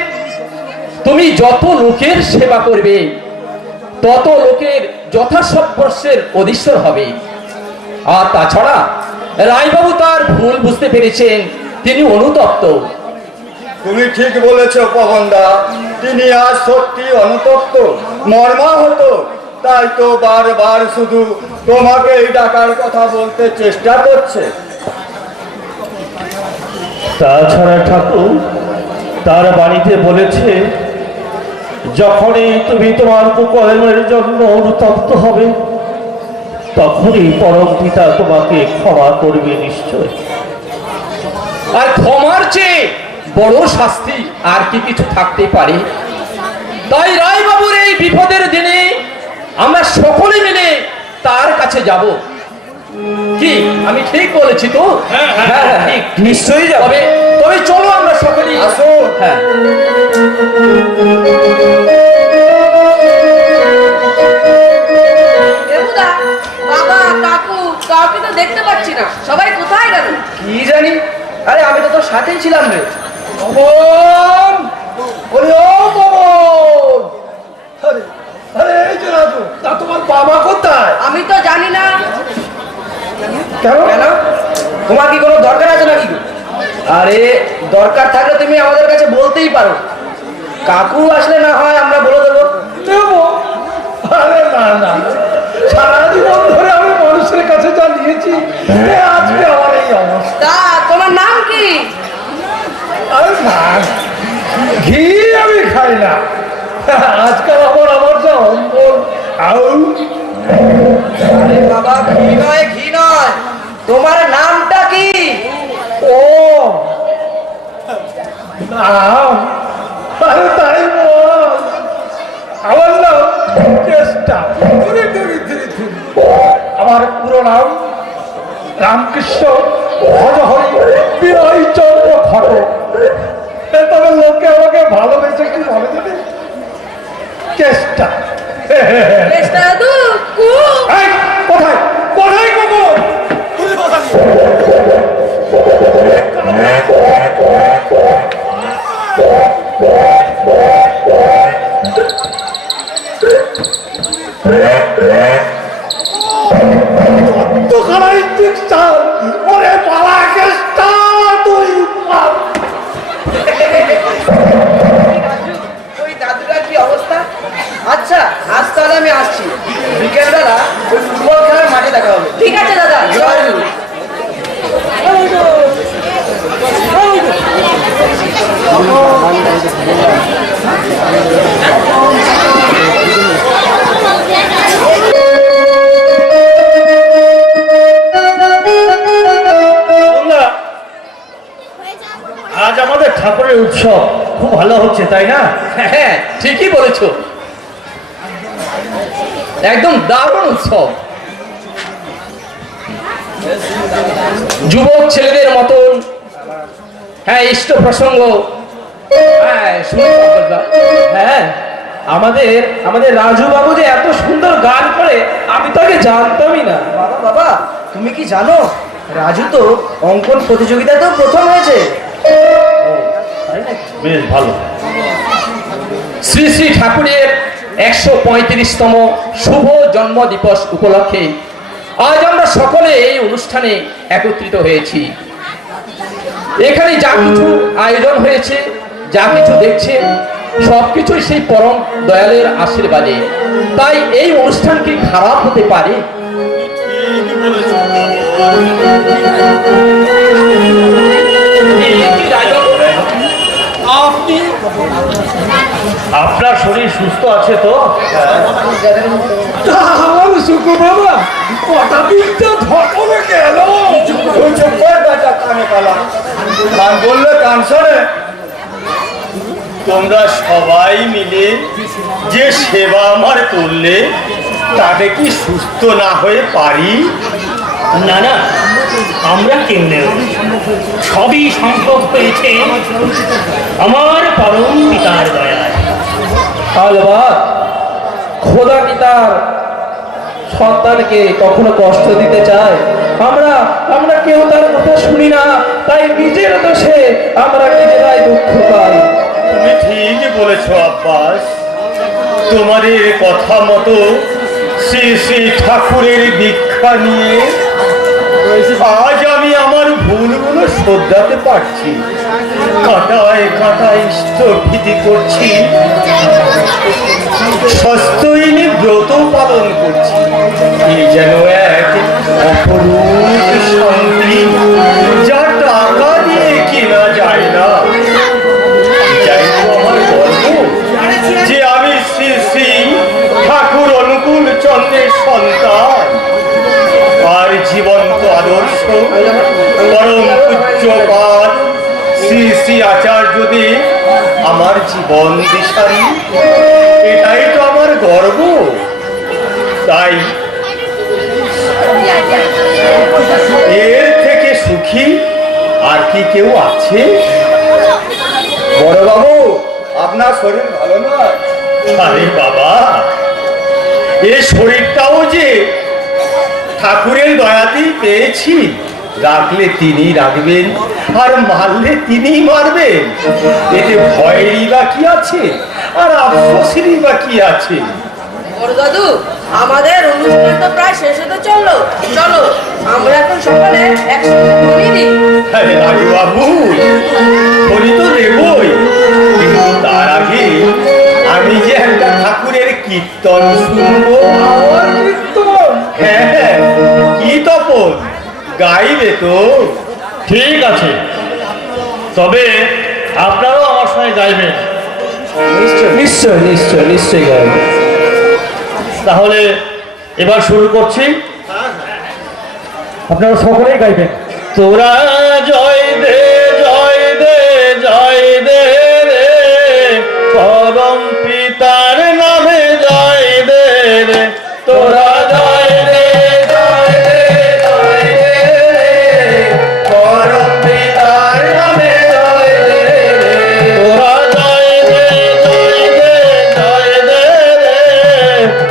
তুমি যত লোকের সেবা করবে তত লোকের যথাসর্বস্বের অধীশ্বর হবে। আর তাছাড়া রায়বাবু তার ভুল বুঝতে পেরেছেন, তিনি অনুতপ্ত। তুমি ঠিক বলেছ পবনদা, তিনি আজ সত্যি অনুতপ্ত, মর্মাহত। তাই তো বারবার শুধু তোমাকে এই ডাকার কথা বলতে চেষ্টা করছে। তাছাড়া ঠাকুর তার বাড়িতে বলেছে, যখনই তুমি তোমার কুকর্মের জন্য অনুতপ্ত হবে তখনই পরম পিতা তোমাকে ক্ষমা করবে নিশ্চয়। আর ক্ষমার চেয়ে বড় শাস্তি আর কি কিছু থাকতে পারে? তাই রায়বাবুর এই বিপদের দিনে আমরা সকলে মিলে তার কাছে যাব। কি আমি ঠিক বলেছি তো? হ্যাঁ, হ্যাঁ, হ্যাঁ, হ্যাঁ, ঠিক, নিশ্চয়ই যাব। তবে চলো আমরা সকলেই আসো। হ্যাঁ। দেবুদা, বাবা, কাকু, কাউকে তো দেখতে পাচ্ছি না, সবাই কোথায় গেল? কি জানি, আরে আমি তো তোর সাথেই ছিলাম রে। পবন, বলি ও পবন। আরে আরে, এই যে রাজু, তা তোমার বাবা কোথায়? আমি তো জানি না। কেন কেন, তোমার কি কোনো দরকার আছে নাকি? আরে দরকার থাকলে তুমি আমাদের কাছে বলতেই পারো, কাকু আসলে না হয় আমরা বলে দেবো। দেবো? আরে না না, সারা জীবন ধরে আমি মানুষের কাছে যা নিয়েছি, আজকে আমার এই অবস্থা। তা তোমার নাম কি? আরে না, ঘি আমি খাই না। আজকাল আমার যা অম্বল। আরে বাবা, ঘি নয়, তোমার নামটা কি? ও নাম? আরে তাই বল, আমার নাম চেষ্টা। আমার পুরো নাম রামকৃষ্ণ ভজহরি বিনয় চন্দ্র ঘটক। তবে লোকে আমাকে ভালোবেসে কি বলে দেবে? চেষ্টা। চেষ্টা দাদু, কু। এই, কোথায় কোথায় কুকুর? তুই কোথায়? দুখানাই পিকচার ওরে পালা কেষ্টা তুই ওই দাদুটার কি অবস্থা? আচ্ছা আজ তাহলে আমি আসছি, বিকেলবেলা ওই ফুটবল খেলার মাঠে দেখা হবে। ঠিক আছে দাদা, জয় চল। গুরু। বন্ধুরা, আজ আমাদের ঠাকুরের উৎসব খুব ভালো হচ্ছে, তাই না? হ্যাঁ ঠিকই বলেছো, একদম দারুণ উৎসব। যুবক ছেলেদের মতন, হ্যাঁ ইষ্ট প্রসঙ্গ, হ্যাঁ শুনে বলবা। হ্যাঁ, আমাদের আমাদের রাজু বাবু যে এত সুন্দর গান করে আমি তো আগে জানতামই না। বাবা বাবা, তুমি কি জানো রাজু তো অঙ্কন প্রতিযোগিতাতেও প্রথম হয়েছে। বেশ ভালো। শ্রী শ্রী ঠাকুরের 135তম শুভ জন্ম দিবস উপলক্ষে আজ আমরা সকলে এই অনুষ্ঠানে একত্রিত হয়েছি। এখানে যা কিছু আয়োজন হয়েছে, যা কিছু দেখছেন, সবকিছুই সেই পরম দয়ালের আশীর্বাদে। তাই এই অনুষ্ঠান কি খারাপ হতে পারে? আপনি আপনার শরীর সুস্থ আছে তো? আমার সুকু বাবা কটা দিনটা ধকলে গেল চুপ করে বেটা কানে কালা কান বললে কান শোনে। তোমরা সবাই মিলে যে সেবা আমার করলে তাতে কি সুস্থ না হয়ে পারি? না না, আমরা কেউ নেই, সবই সম্ভব হয়েছে আমার পরম পিতার দয়ায়। আলবাত খোদা কি তার সন্তানকে কখনো কষ্ট দিতে চায়? আমরা আমরা কেউ তার কথা শুনি না, তাই নিজের দোষে আমরা নিজেরাই দুঃখ পাই। তুমি ঠিক বলেছ আব্বাস, তোমার এই কথা মতো শ্রী শ্রী ঠাকুরের দীক্ষা নিয়ে আজ আমি আমার ভুলগুলো শোধরাতে পারছি। কাটায় কাটায় স্থগিতি করছি, সস্তৈনী ব্রত পালন করছি। এই যেন এক অপরূপ শান্তি, যা টাকা দিয়ে কেনা যায় না। এটাই তো আমার গর্ব যে আমি শ্রী শ্রী ঠাকুর অনুকূল চন্দ্রের সন্তান। আর জীবন্ত আদর্শ পরম পূজ্যপাদ শ্রী শ্রী আচার্যদেব আমার জীবন দিশারি। এটাই তো আমার গর্ব। তাই এর থেকে সুখী আর কি কেউ আছে? বড় বাবু, আপনার শরীর ভালো নয়। আরে বাবা, এই শরীরটাও যে ঠাকুরের দয়াতেই পেয়েছি। রাখলে তিনি রাখবেন, আর মারলে তিনিই মারবেন। এতে ভয়েরই বা কি আছে, আর আফসোসেরই বা কি আছে? বড় দাদু, আমাদের অনুষ্ঠান তো প্রায় শেষ হতে চললো, চলো আমরা এখন সকালে একসঙ্গে ধনী দিই। আরে রাজু বাবু, বলি তো দেবই, কিন্তু তার আগে আমি যে একটা ঠাকুরের কীর্তন শুনবো। আমার কীর্তন? হ্যাঁ হ্যাঁ, কি তপন গাইবে তো? ঠিক আছে, তবে আপনারাও আমার সঙ্গে গাইবেন। নিশ্চয় নিশ্চয় নিশ্চয় নিশ্চয়ই গাইবে। তাহলে এবার শুরু করছি, আপনারা সকলেই গাইবেন। তোরা জয় দে জয় দে জয় দে রে, পরম পিতার নামে জয় দে রে। তোরা জয় দে জয় দে জয় দে রে, পরম পিতার নামে জয় দে রে। তোরা জয় দে জয় দে জয় দে রে,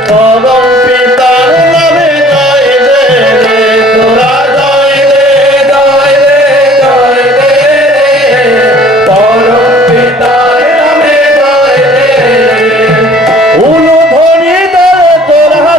পরম পিতার নামে জয় দে রে। তোরা জয় দে জয় দে জয় দে রে, পরম পিতার নামে জয় দে রে। উলুধ্বনি দে তোরা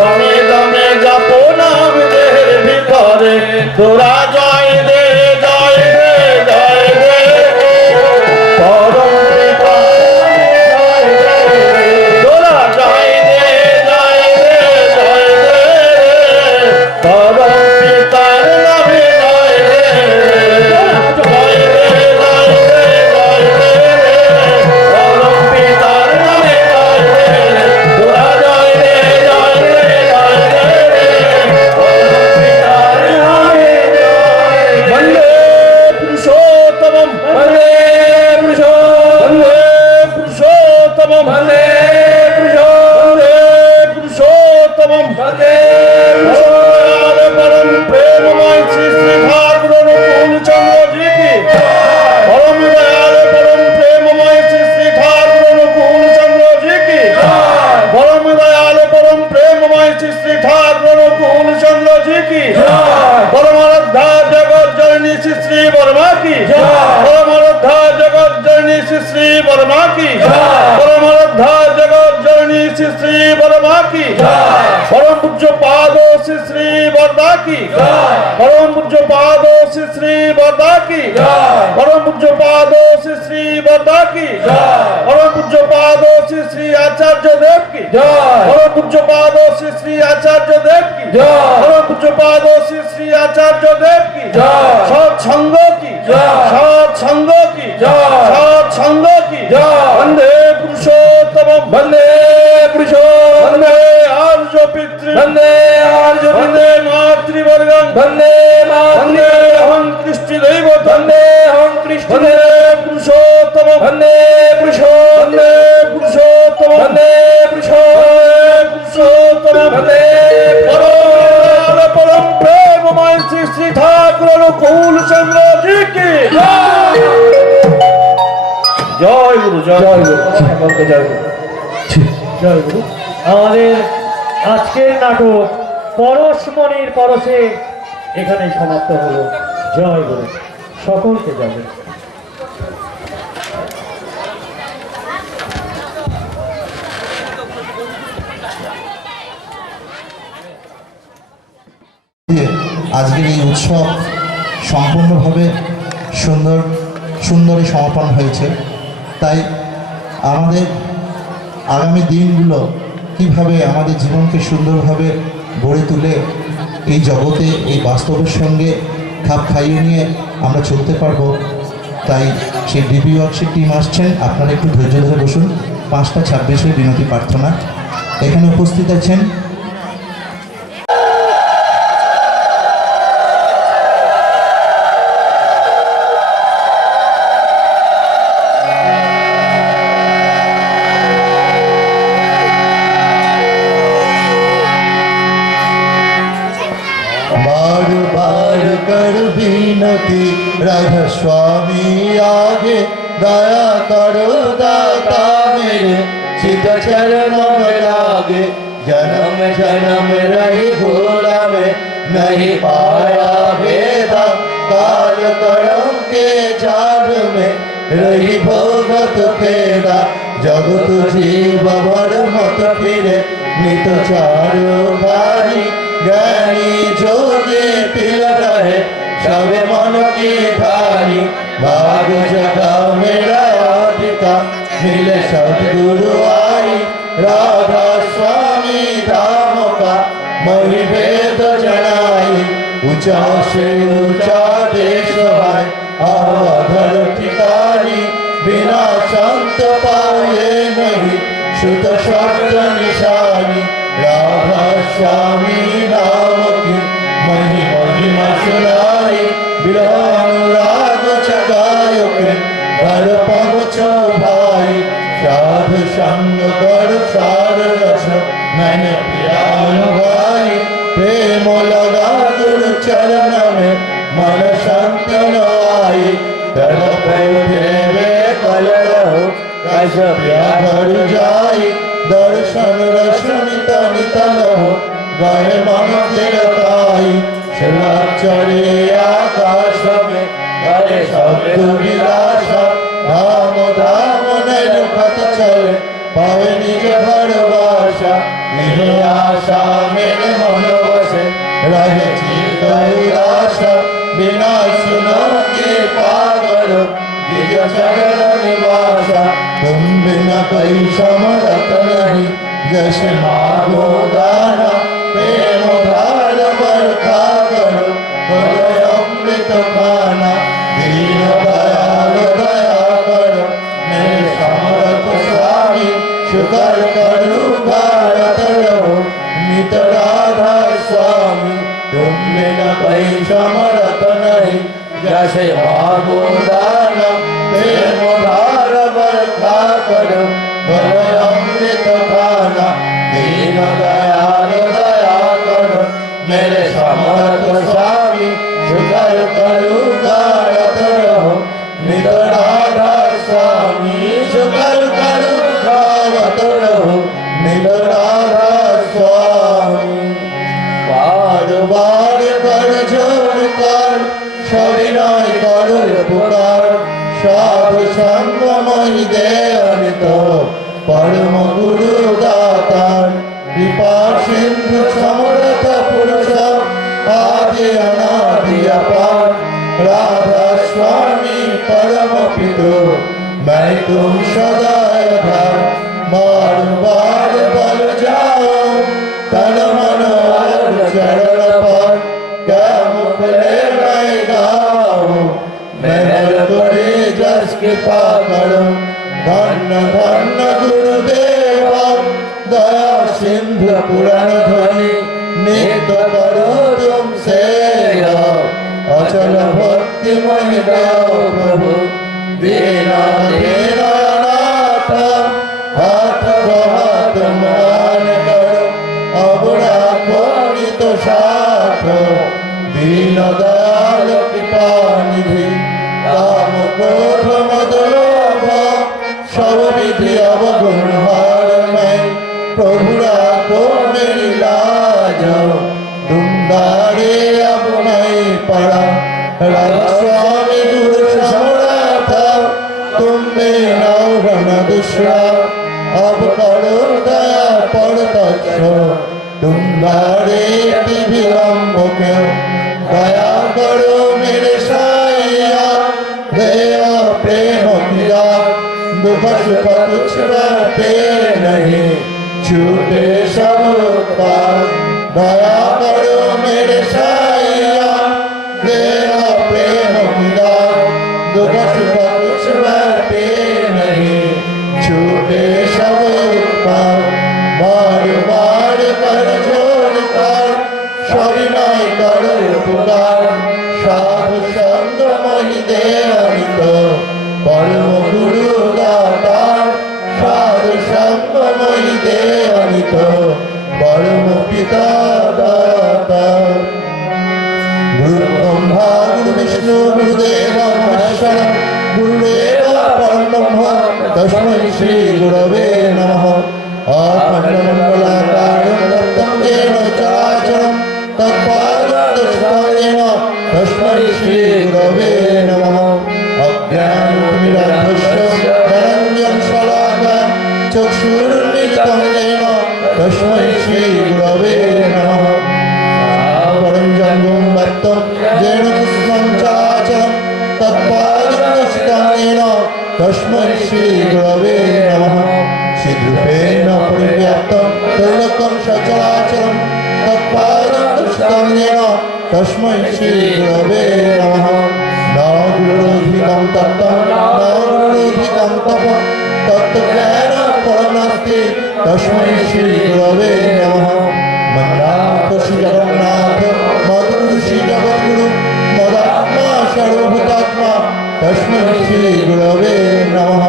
দমে দমে যাপো নাম দেহের ভিতরে তোরা জয় দে জয় দে জয় দে পরম পিতা জয় দে তোরা জয় দে জয় দে জয় দে পরম পিতার নামে জয় দে জয় দে জয় দে জয় দে পরম পিতার নামে জয় দে তোরা জয় দে জয় দে জয় দে পরম পিতার নামে জয় বন্দে পুরুষোত্তমম বন্দে পুরুষোত্তমম বন্দে পুরুষোত্তমম বন্দে परम प्रेममय श्री श्री ठाकुर अनुकूल चंद्र जी की परम दयाल परम प्रेममय श्री श्री ठाकुर अनुकूल चंद्र जी की परम दयाल परम प्रेममय श्री श्री ठाकुर अनुकूल चंद्र जी की परम आराध्या जगत जननी श्री श्री वर्मा की परम आराध्या जगत जननी श्री श्री वर्मा की परम आराध्या जगत जननी श्री श्री वर्मा की परम पूज्य पादो श्री श्री वर्दा की परम पूज्य पादो श्री श्री वर्दा की परम पूज्य पादो श्री श्री वर्दा की परम पूज्य पादो श्री श्री आचार्य देव की परम पूज्य पादो श्री श्री आचार्य देव की परम पूज्य पादो श्री श्री आचार्य देव की सत्संग की सत्संग की सत्संग की वंदे पुरुषोत्तमम वंदे पुरुषोत्तम वंदे आर्य पितृ वंदे आर्य वंदे मातृवर्गं वंदे वंदे अहं कृष्ण दैव वंदे अहं कृष्ण वंदे पुरुषोत्तमम वंदे पुरुषोत्तम वंदे पुरुषोत्तम वंदे पुरुषोत्तम वंदे परम प्रेममय श्री श्री ठाकुर अनुकूल चंद्र जी की जय गुरु जय गुरु সকলকে জয় গুরু জয় গুরু। আমাদের আজকের নাটক পরশমণির পরশে এখানেই সমাপ্ত হলো। জয় গুরু, সকলকে জয় গুরু। আজকের এই উৎসব সম্পূর্ণভাবে সুন্দরে সমাপন হয়েছে। তাই আমাদের আগামী দিনগুলো কিভাবে আমাদের জীবনকে সুন্দরভাবে গড়ে তুলে এই জগতে এই বাস্তবের সঙ্গে খাপ খাইয়ে নিয়ে আমরা চলতে পারবো, তাই সেই ডিবি ওয়ার্কসের টিম আসছেন। আপনারা একটু ধৈর্য ধরে বসুন। 5:26 বিনতি প্রার্থনা। এখানে উপস্থিত আছেন राधा स्वामी आगे दया करो दाता मेरे चित चरणों में लागे जन्म जन्म रही भोला में नहीं पाया भेदा काल कर्म के जाल में रही भोगत फेदा जगत जीव भर मत फिरे नित चारो भारी ज्ञानी जोगे पिल रहे सब मन की धारी भाग जगा मेरा अधिका मिले सदगुरु आई राधा स्वामी धाम का मही भेद जनाई ऊंचा से ऊंचा देश है अवधर ठिकानी बिना संत पाए नहीं शुद्ध शब्द निशानी राधा स्वामी नाम की मही महिमा सुनाई विराग जगायो के घर पहुँचो भाई साधु संग कर सार रस मैंने प्यान भाई प्रेम लगा गुरु चरण में मन संतन आई तड़प देवे कल रहो कैसे प्यार जाई दर्शन रसन तन तन हो गए मन तिरकाई शिवाचरे आकाश में गए सब विलासा धाम धाम निर्खत चले पावे निज घर वासा निज आशा में चरण निवास तुम बिना कोई समरत नहीं जैसे मांगो दाना प्रेम धार बरखा करो करो अमृत खाना दीन दयाल दया करो मेरे समरथ स्वामी शुकर करो भारत रहो नित राधा स्वामी तुम बिना कोई समरथ नहीं जैसे मांगो दाना प्रेम धार बरखा करो करो अमृत खाना दीन दयाल दया करो मेरे समर्थ स्वामी शुकर करो भारत रहो नित राधा स्वामी शुकर करो भारत रहो नित राधा स्वामी बार बार कर जोड़ कर सविनय करो पुकार साधु संग मही देवनित परम गुरु दातार कृपा सिंधु समर्थ पुरुष आदि अनादि अपार राधा स्वामी परम पितु मैं तुम सदा आधार बार बार बल जाओ तन मन और चरण पर क्या मुखले मैं गाऊं मैं तोरे जस कृपा करो धन्य धन्य गुरुदेवा दया सिंधु पुराण ध्वनि नित्य करो तुमसे अचल भक्ति मय गाओ प्रभु दीना दीना नाथ हाथ हाथ मान करो अब राखो नित साथ दीन दयाल कृपा निधि काम क्रोध मद लोभ सब विधि अवगुण हार मैं प्रभु राखो मेरी लाज दुंदारे अब नहीं पड़ा राधा स्वामी गुरु सम्राट तुम में नौ दूसरा अब करो दया पर तत्सो दुंदारे विलम्ब क्यों दया करो मेरे साईया दया प्रेम किया दुख सुख कुछ रहते नहीं छूटे सब पार दया करो मेरे साईया दया प्रेम किया दुख सुख कुछ रहते नहीं छूटे सब पार बार बार कर जोड़ कर सविनय करो पुकार साधु संग मही देवनित परम गुरु दातार साधु संग मही देवनित परम पिता दातार गुरु ब्रह्मा गुरु विष्णु गुरुदेव महेश्वर गुरुदेव परम ब्रह्म तस्मै श्री गुरवे नमः आखण्डमण्डलाकारं दत्तं येन चराचरं तत्पाददर्शनेन तस्मै श्री गुरवे नमः अज्ञानतिमिरान्धस्य ज्ञानाञ्जनशलाकया चक्षुरुन्मिलितं येन तस्मै श्री गुरवे नमः परं जङ्गं व्यक्तं येन कृष्णं चराचरं तत्पाददर्शनेन तस्मै श्री गुरवे नमः सिद्धरूपेण परिव्याप्तं त्रैलोक्यं सचराचरं तत्पाददर्शनेन तस्मै श्री गुरवे नमः न गुरुधिकं तत्तं न गुरुधिकं तपः तत्त्वज्ञानं परं नास्ति तस्मै श्री गुरवे नमः मन्नाथ श्री जगन्नाथ मद्गुरु श्री जगद्गुरु मदात्मा सर्वभूतात्मा तस्मै श्री गुरवे नमः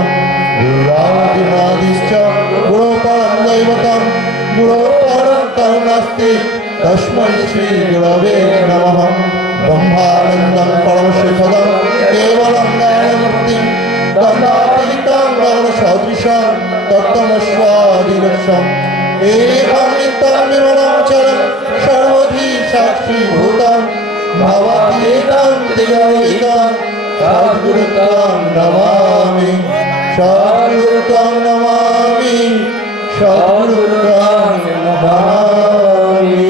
गुरुरादिनादिश्च गुरो परं दैवतं गुरो परं करुणास्ति तस्मै श्री गुरवे नमः ब्रह्मानन्दं परमशिवदं केवलं ज्ञानमूर्तिं दण्डातीतं गगनसदृशं तत्त्वमस्वादिलक्ष्यम् एवं नित्यं विमलं चलं सर्वधी साक्षीभूतं भवतीतं दिगैकं सद्गुरुतं नमामि सद्गुरुतं नमामि सद्गुरुतं नमामि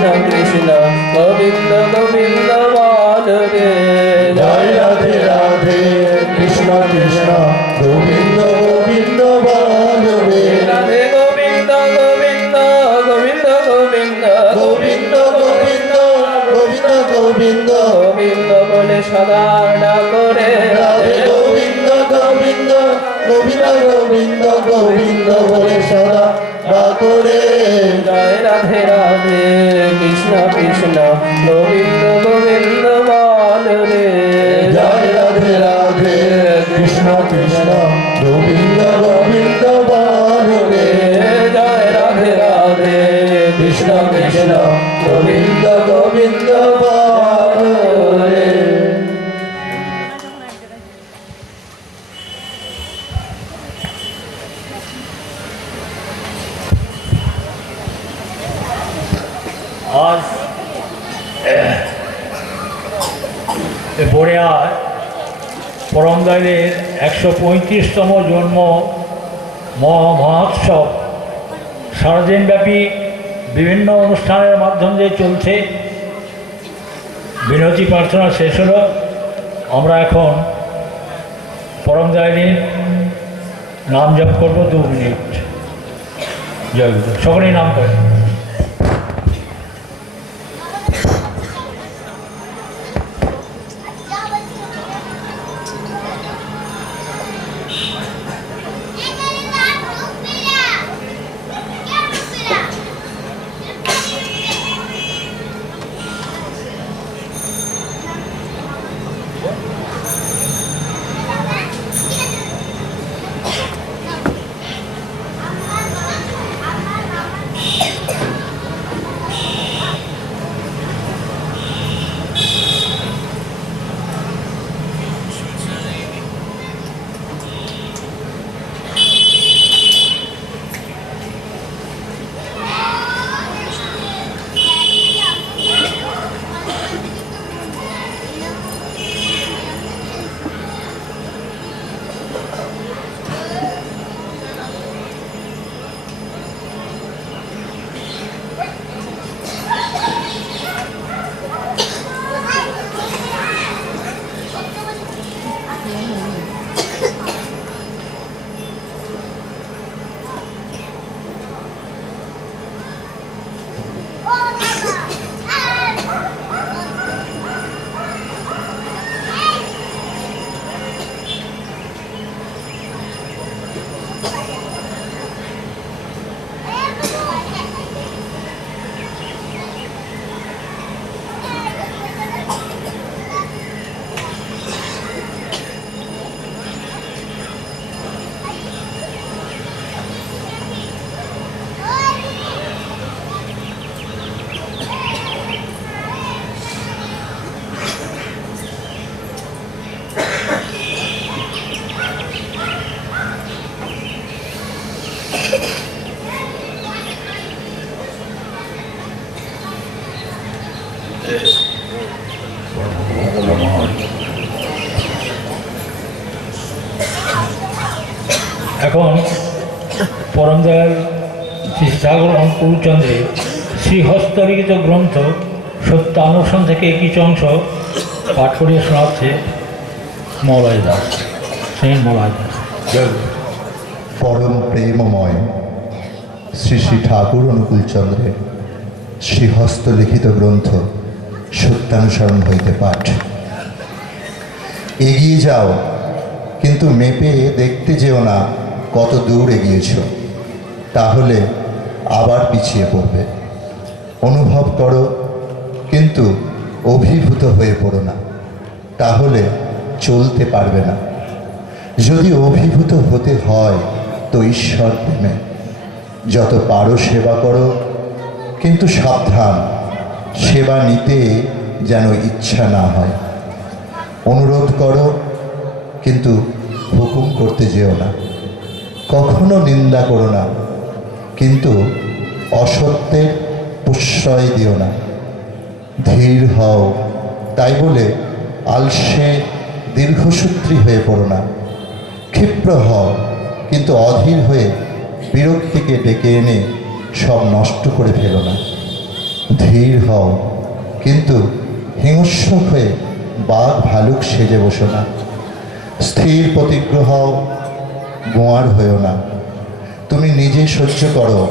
কৃষ্ণ কৃষ্ণ গোবিন্দ গোবিন্দ বল রে জয় রাধে রাধে কৃষ্ণ কৃষ্ণ গোবিন্দ গোবিন্দ বল রে রাধে গোবিন্দ গোবিন্দ গোবিন্দ গোবিন্দ গোবিন্দ গোবিন্দ গোবিন্দ গোবিন্দ গোবিন্দ বলে সদা ডাকো রে রাধে গোবিন্দ গোবিন্দ গোবিন্দ গোবিন্দ গোবিন্দ বলে সদা ডাকো রে জয় রাধে রাধে কৃষ্ণ কৃষ্ণ গোবিন্দ গোবিন্দ বল রে জয় রাধে রাধে কৃষ্ণ কৃষ্ণ গোবিন্দ গোবিন্দ বল রে জয় রাধে রাধে কৃষ্ণ কৃষ্ণ গোবিন্দ গোবিন্দ বল রে আজ বড়িয়ার পরমদয়ালের 135তম জন্ম মহোৎসব সারাদিনব্যাপী বিভিন্ন অনুষ্ঠানের মাধ্যম দিয়ে চলছে। বিনতি প্রার্থনা শেষ হলো। আমরা এখন পরমদয়ালের নাম জপ করব 2 মিনিট। জয় গুরু। সকলেই নাম করেন। এখন পরমদয়াল শ্রী ঠাকুর অনুকূলচন্দ্রের শ্রীহস্তলিখিত গ্রন্থ সত্যানুষ্ঠান থেকে কিছু অংশ পাঠ করিয়ে শোনাচ্ছে মলয় দাস, সেই মলয় দাস। পরম প্রেমময় শ্রী শ্রী ঠাকুর অনুকূলচন্দ্রের শ্রীহস্ত লিখিত গ্রন্থ সত্যানুসরণ হইতে পাঠ। এগিয়ে যাও, কিন্তু মেপে দেখতে যেও না কত দূর এগিয়েছ, তাহলে আবার পিছিয়ে পড়বে। অনুভব করো, কিন্তু অভিভূত হয়ে পড়ো না, তাহলে চলতে পারবে না। যদি অভিভূত হতে হয় তো ঈশ্বর প্রেমে। যত পারো সেবা করো, কিন্তু সাবধান, সেবা নিতে যেন ইচ্ছা না হয়। অনুরোধ করো, কিন্তু হুকুম করতে যেও না। কখনো নিন্দা করো না, কিন্তু অসত্যের প্রশ্রয় দিও না। ধীর হও, তাই বলে আলসে দীর্ঘসূত্রী হয়ে পড়ো না। ক্ষিপ্র হও, কিন্তু অধীর হয়ে বিরক্তিকে ডেকে এনে সব নষ্ট করে ফেলো না। ধীর হও, কিন্তু হিংস্র হয়ে বাঘ ভালুক সেজে বসো না। স্থির প্রতিজ্ঞ হও, গোয়ার হয়েও না। তুমি নিজে সহ্য করো,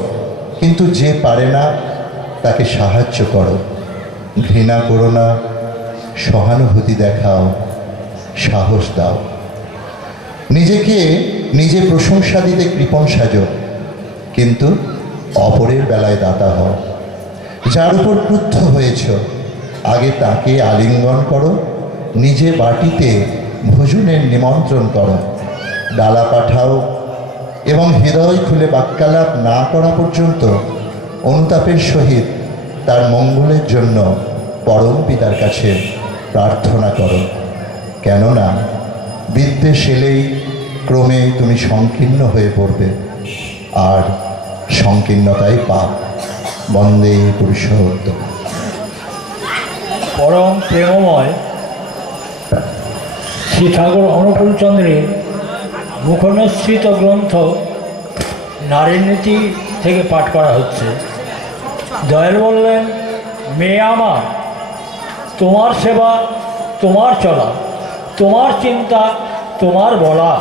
কিন্তু যে পারে না তাকে সাহায্য করো। ঘৃণা করো না, সহানুভূতি দেখাও, সাহস দাও। নিজেকে নিজে প্রশংসা দিতে কৃপণ সাজো, কিন্তু অপরের বেলায় দাতা হও। যার উপর ক্রুদ্ধ হয়েছ, আগে তাকে আলিঙ্গন করো, নিজে বাটিতে ভোজনের নিমন্ত্রণ করো। ডালা পাঠাও এবং হৃদয় খুলে বাক্যালাপ না করা পর্যন্ত অনুতাপের সহিত তার মঙ্গলের জন্য পরম পিতার কাছে প্রার্থনা করো। কেননা বিদ্বেষ এলেই ক্রমে তুমি সংকীর্ণ হয়ে পড়বে, আর সংকীর্ণতাই পাপ। বন্দে পুরুষোত্তম। পরম প্রেমময় শ্রী ঠাকুর অনুকূলচন্দ্রের মুখনিসৃত গ্রন্থ নারীর নীতি থেকে পাঠ করা হচ্ছে। দয়াল বললেন, মেয়ে আমার, তোমার সেবা তোমার চলা, তোমার চিন্তা তোমার বলা।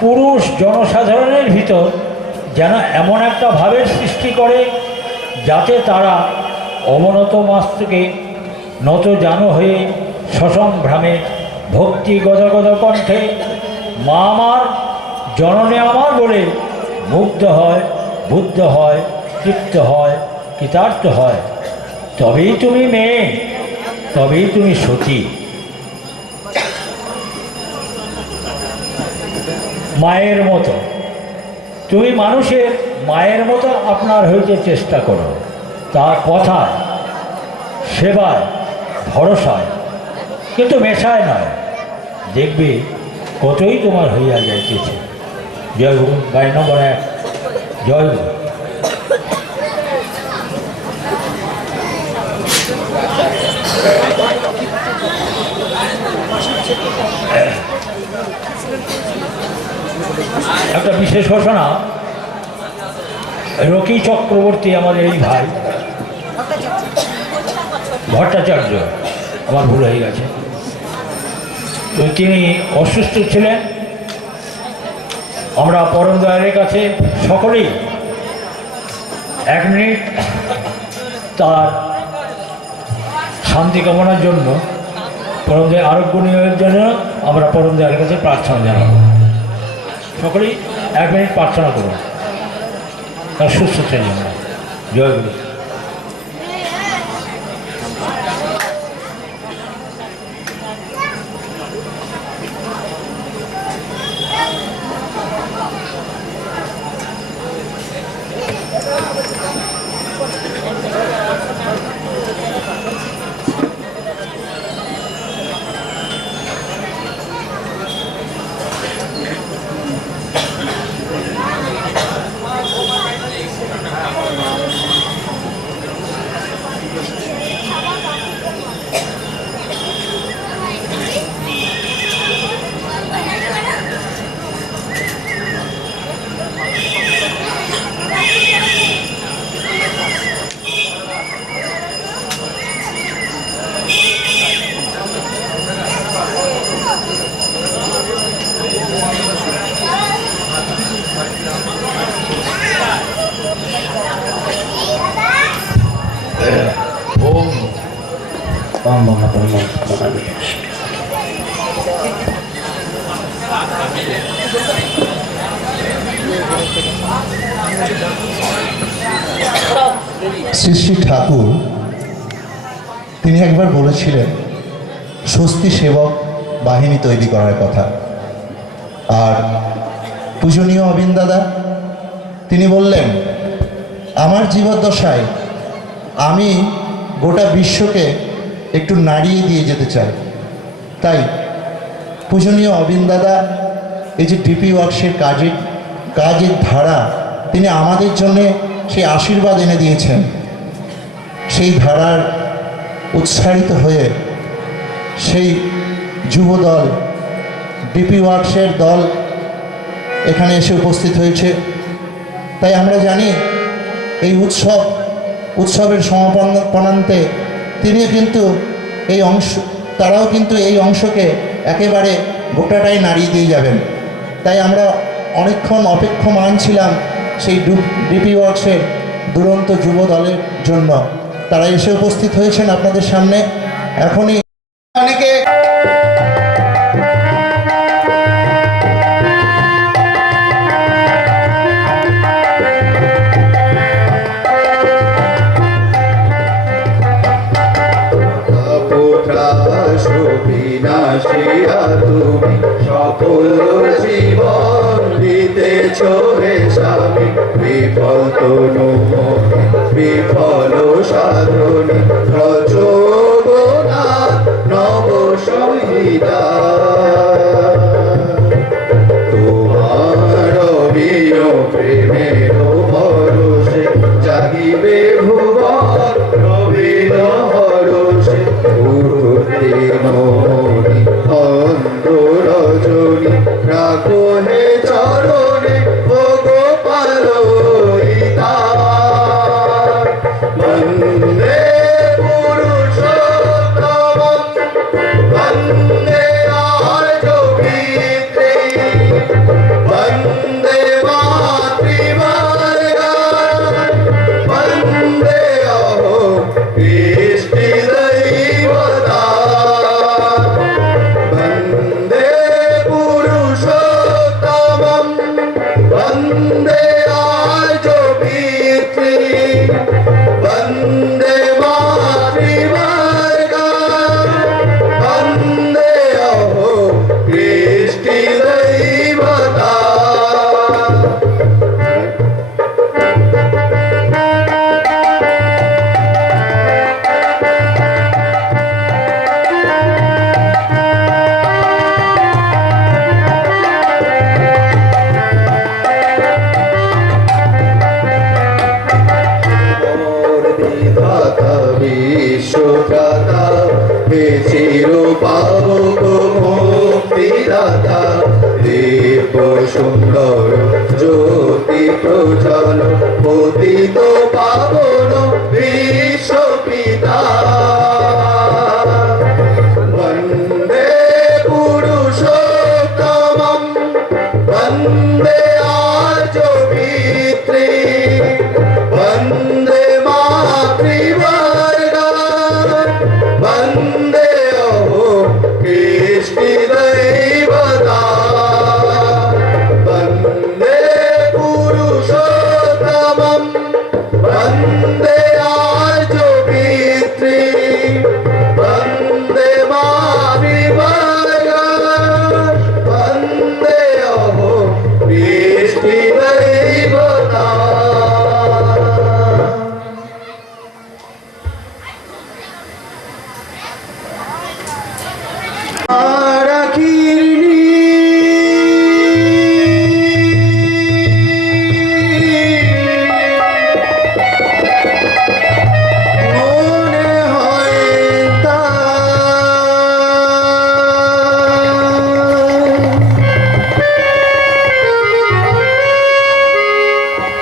পুরুষ জনসাধারণের ভিতর যেন এমন একটা ভাবের সৃষ্টি করে যাতে তারা অবনত মস্তকে নত জানো হয়ে সসম্ভ্রমে ভক্তি গদগদ কণ্ঠে মা আমার, জননী আমার বলে মুগ্ধ হয়, বুদ্ধ হয়, তৃপ্ত হয়, কৃতার্থ হয়। তবেই তুমি মেয়ে, তবেই তুমি সতী। মায়ের মতো তুমি মানুষের মায়ের মতো আপনার হইতে চেষ্টা করো, তার কথায়, সেবায়, ভরসায়, কিন্তু মেশায় নয়। দেখবে কতই তোমার হইয়া যাইতেছে। জয় গুরু। 22 নম্বর 1। জয় গুরু। একটা বিশেষ ঘোষণা, রকি চক্রবর্তী আমাদের এই ভাই ভট্টাচার্য, আমার ভুল হয়ে গেছে, তো তিনি অসুস্থ ছিলেন। আমরা পরম দয়ালের কাছে সকলেই 1 মিনিট তার শান্তি কামনার জন্য, পরম দয়াল আরোগ্য নিয়োগের জন্য আমরা পরম দয়ালের কাছে প্রার্থনা জানাবো। সকলেই 1 মিনিট প্রার্থনা করুন তার সুস্থতার জন্য। জয় গুরু। শ্রী শ্রী ঠাকুর তিনি একবার বলেছিলেন স্বস্তি সেবক বাহিনী তৈরি করার কথা। আর পূজনীয় অবিন দাদা তিনি বললেন, আমার জীবদ্দশায় আমি গোটা বিশ্বকে একটু নাড়িয়ে দিয়ে যেতে চাই। তাই পূজনীয় অবিন দাদা এই যে ডিপি ওয়ার্কসের কাজের ধারা তিনি আমাদের জন্যে সেই আশীর্বাদ এনে দিয়েছেন। সেই ধারার উৎসাহিত হয়ে সেই যুবদল, ডিপি ওয়ার্কসের দল এখানে এসে উপস্থিত হয়েছে। তাই আমরা জানি এই উৎসব উৎসবের সমাপনান্তে তিনিও কিন্তু তারাও কিন্তু এই অংশকে একেবারে গোটাটাই নাড়িয়ে দিয়ে যাবেন। তাই আমরা অনেকক্ষণ অপেক্ষমান ছিলাম সেই ডিপি ওয়ার্কসের দুরন্ত যুব দলের জন্য। তারা এসে উপস্থিত হয়েছেন আপনাদের সামনে। এখনই অনেকে বিনাশিয়া তুমি সকল জীবন দিতেছ হে স্বামী, বিফল তনু বিফল সাধনে রজোগনা নব সংহিতা। তোমার বিয় প্রেমের ভরসে জাগিবে ভুবন রবির হরসে উঠতে মনি অন্ধ রজনী রাখো হে চরণে ও গোপাল বন্দে পুরুষোত্তমম বন্দে আর্য পিতৃ বন্দে মাতৃবর্গান বন্দে অহো ইষ্টিদৈবতা বন্দে পুরুষোত্তমম বন্দে আর্য পিতৃ বন্দে মাতৃবর্গান বন্দে অহো ইষ্টিদৈবতা। বিধাতা বিশ্বদাতা হে চির পাবক মুক্তিদাতা দেব সুন্দর জ্যোতি প্রজ্বল পতিত পাবন বিশ্বপিতা বন্দে পুরুষোত্তমম বন্দে আর্য পিতৃ বন্দে মাতৃবর্গান বন্দে অহো ইষ্টিদৈবতা বন্দে পুরুষোত্তমম বন্দে আর্য পিতৃ বন্দে মাতৃবর্গান বন্দে অহো ইষ্টিদৈবতা। মনে হয় তা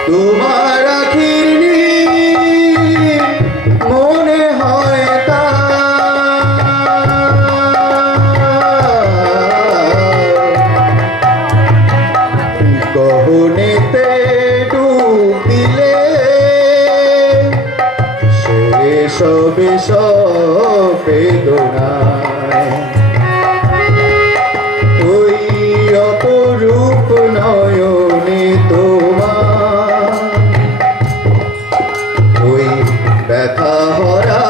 তোমার আখিরনি মনে হয় তা গহনেতে ডুব দিলে শেষ হবে সব বেদনায় ওই অপরূপ নয়নে তোমার ওই ব্যথা ভরা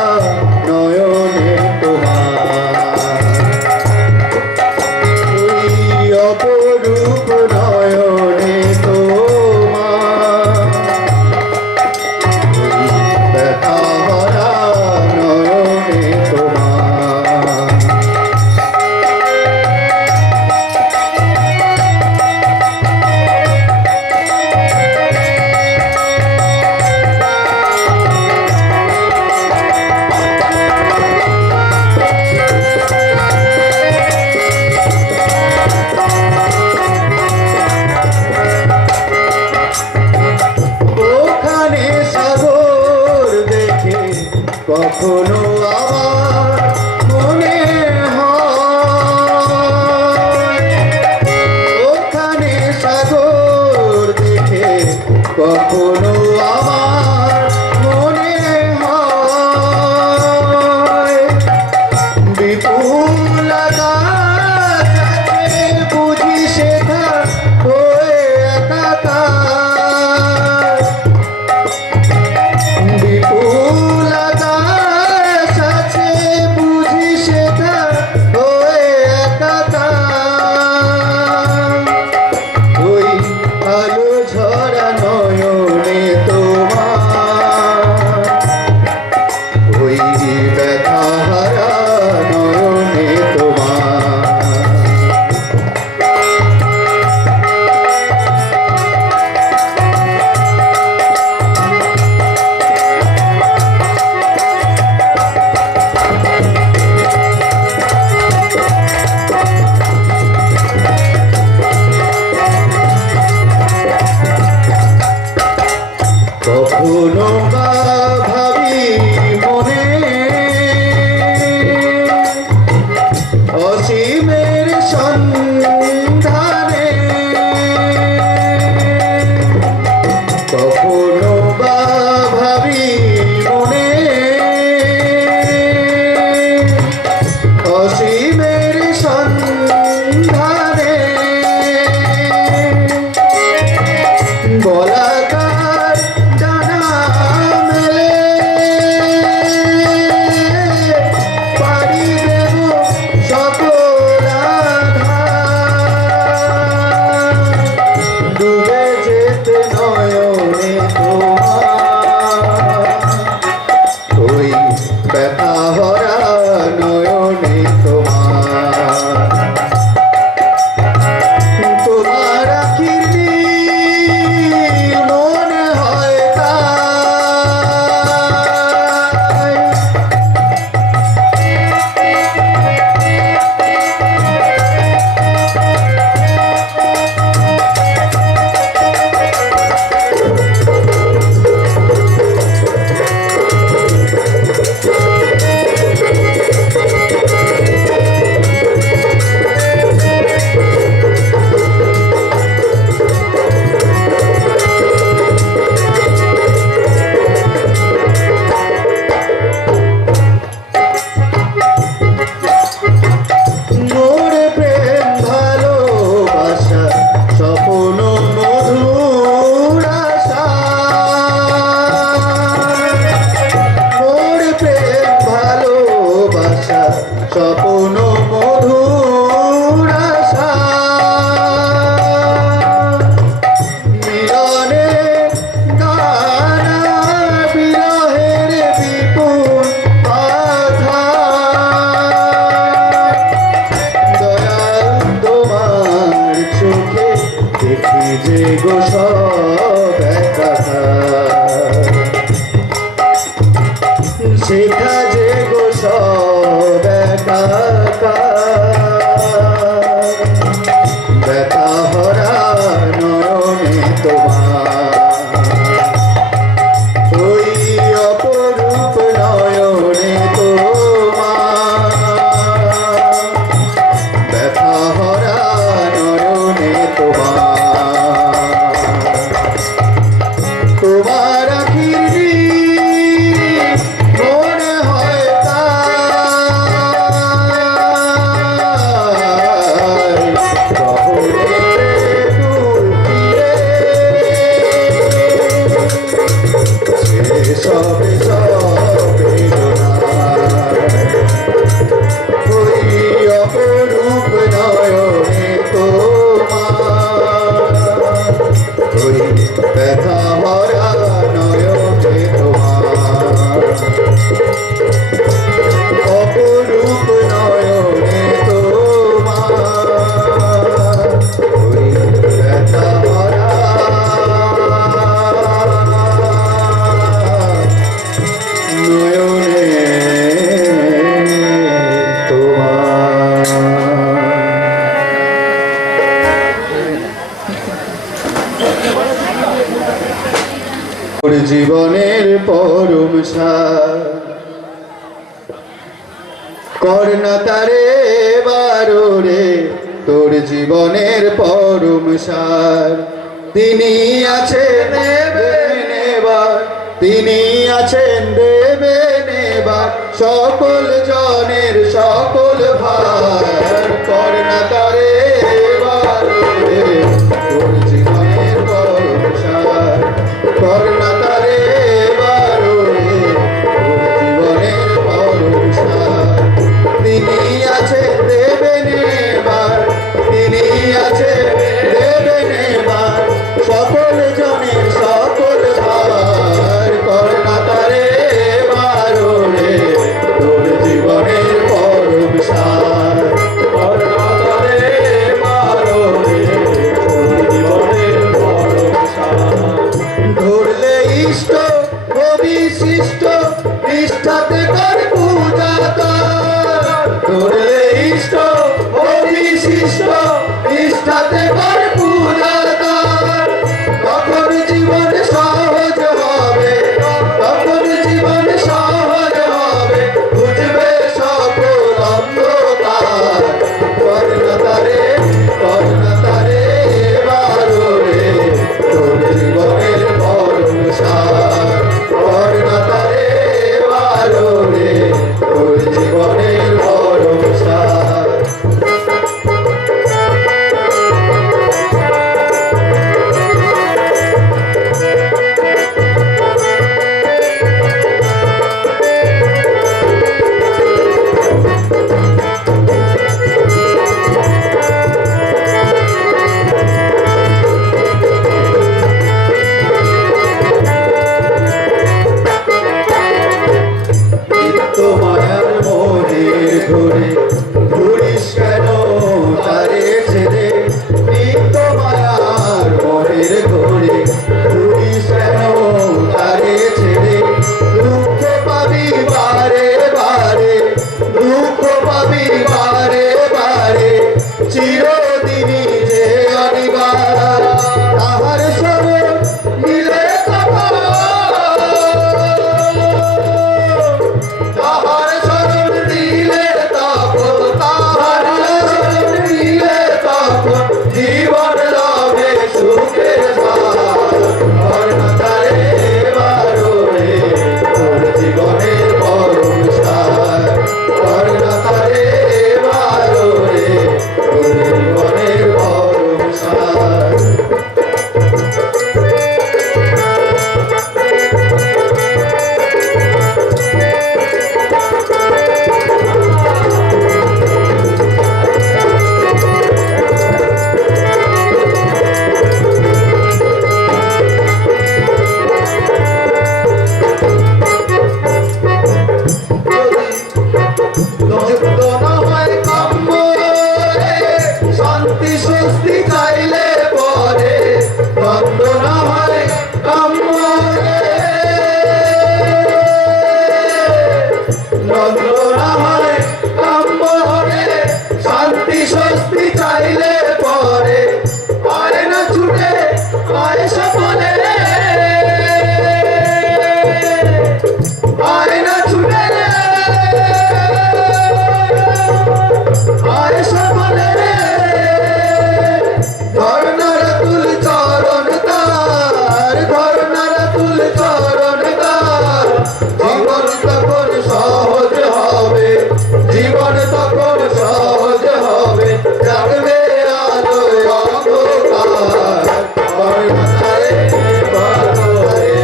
নয়নে তোমার ওই অপরূপ নয়নে তোমার ওই ব্যথা ভরা নয়নে তোমার কখনো আমার মনে হয় ওখানে সাগর দেখে কখনো আমার মনে হয় বিপুল আকাশ আছে বুঝি সেটা হয়ে একাকার বিপুল আকাশ আছে বুঝি সেটা হয়ে একাকার ওই আলো ঝরা নয়নে তোমার ওই ব্যথা হারা নয়নে তোমার কখনো বা ভাবি মনে অসীমের সন্ধানে কখনো বা ভাবি মনে অসীমের সন্ধানে বলাকার ডানা মেলে পাড়ি দেব সকল আধার ডুবে যেতে নয়নে তোমার ওই ব্যথা ভরা নয়নে তোমার তোমার আখির নীল মনে হয় তাই মোর প্রেম ভালোবাসা স্বপ্ন মধুর আশা মোর প্রেম ভালোবাসা স্বপ্ন মধুর আশা মিলনে নানা বিরহের বিপুল বাধা দয়াল তোমার চোখে দেখি যে গো সব একাকার সেটা যে গো সব একাকার ব্যথা ভরা নয়নে তোমার ওই অপরূপ নয়নে তোমার ব্যথা ভরা নয়নে তোমার আখির নীল মনে হয় তাই শহরে ফুল দিয়ে সবে সবে ওই অপরূপ নয়নে তোমার ওই ব্যথা ভরা নয়নে তোমার অপরূপ নয়নে তোমার ওই ব্যথা ভরা নয়নে তোমার জীবনের পরম সার করোনা তারে বারো রে তোর জীবনের পরম সার। তিনি আছেন দেবেন এবার, তিনি আছেন দেবেন এবার সকল জনের সকল ভার। করোনা তারে বারো রে তোর জীবনের পরম সার। করোনা তারে বারো রে তোর জীবনের পরম সার। তিনি আছেন দেবেন এবার, তিনি আছেন দেবেন এবার সকল জনের সকল ভার। করোনা তারে বারো রে তোর জীবনের পরম সার। করোনা তারে বারো রে তোর জীবনের পরম সার। ধরলে ইষ্ট অবিশিষ্ট নিষ্ঠাতে কর পূজা তার। ধরলে ইষ্ট অবিশিষ্ট নিষ্ঠাতে কর পূজা তার। তখন জীবন সহজ হবে, তখন জীবন সহজ হবে বুঝবে সকল অন্ধকার। করোনা তারে বারো রে তোর জীবনের পরম সার। করোনা তারে বারো রে তোর জীবনের পরম সার। নিত্য মায়ার মোহের ঘুরে ঘুরিস কেন তারে ছেড়ে। নিত্য মায়ার মোহের ঘুরে ঘুরিস কেন তারে ছেড়ে। দুঃখ পাবি বারে বারে, দুঃখ পাবি বারে বারে চিরদিনই যে অনিবার। তাহার সঙ্গে মিলে কথা, তাহার শরণ দিলে তখন, তাহার শরণ দিলে তখন জীবন লবে সুখের ধার। করোনা তারে বারো রে তোর জীবনের পরম সার। করোনা তারে বারো রে তোর জীবনের পরম সার। যুক্ত না হয় কাম্য রে শান্তি স্বস্তি চাইলে পরে। দ্বন্দ্ব না হয় কাম্য রে, দ্বন্দ্ব না হয় কাম্য রে শান্তি স্বস্তি চাইলে পরে। আয় না ছুটে আয় সকলে, আয় না ছুটে আয় সকলে। ধর্নার তুল চরণ তার, ধর্নার তুল চরণ তার। জীবন তখন সহজ হবে, জীবন তখন সহজ হবে জাগবে আলো অন্ধকার। করোনা তারে বারো রে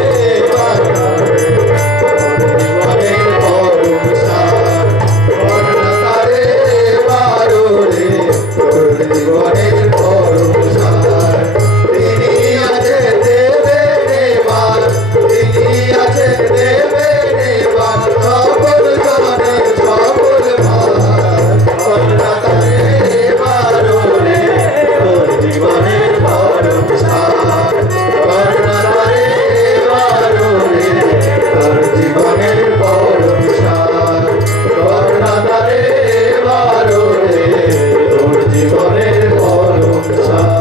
বারো রে তোর জীবনের পরম সার। করোনা তারে বারো রে তোর জীবনের পরম সার। তিনি আছে দেবেন এবার, তিনি আছে দেবেন এবার সকল জনের সকল ভার। করোনা তারে বারো রে তোর জীবনের পরম সার। করোনা তারে বারো রে তোর জীবনের পরম সার। করোনা তারে বারো রে তোর জীবনের পরম সার।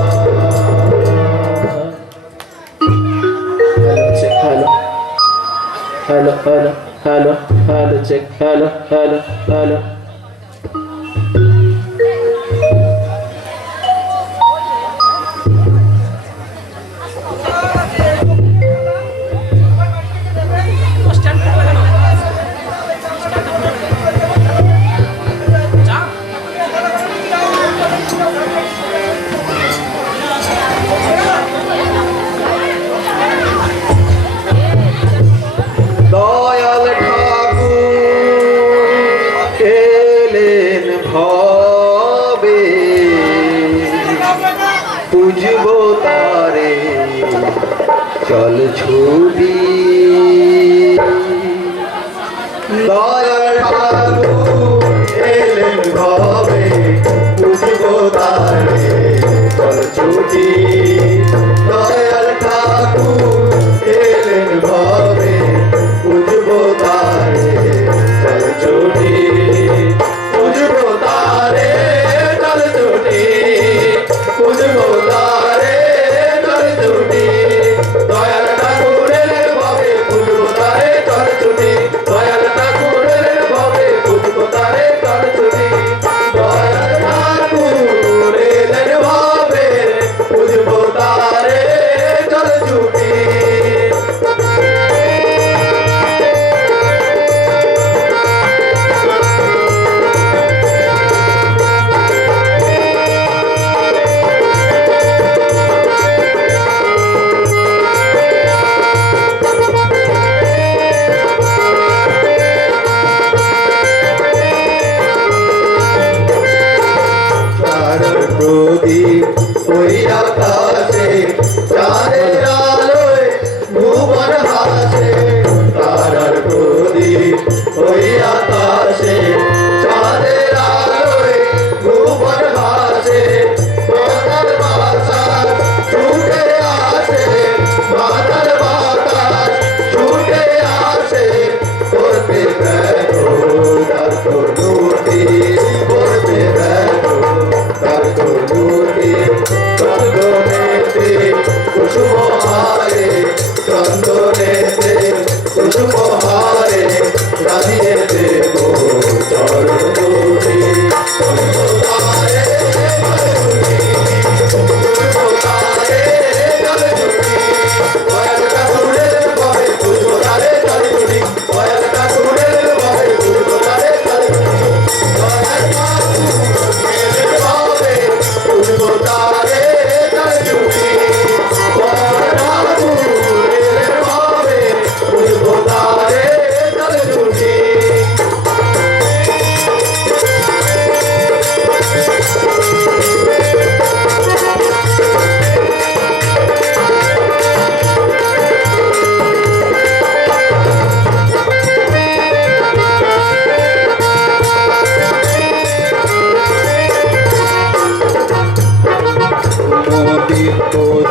Hello hello hello hello check hello hello hello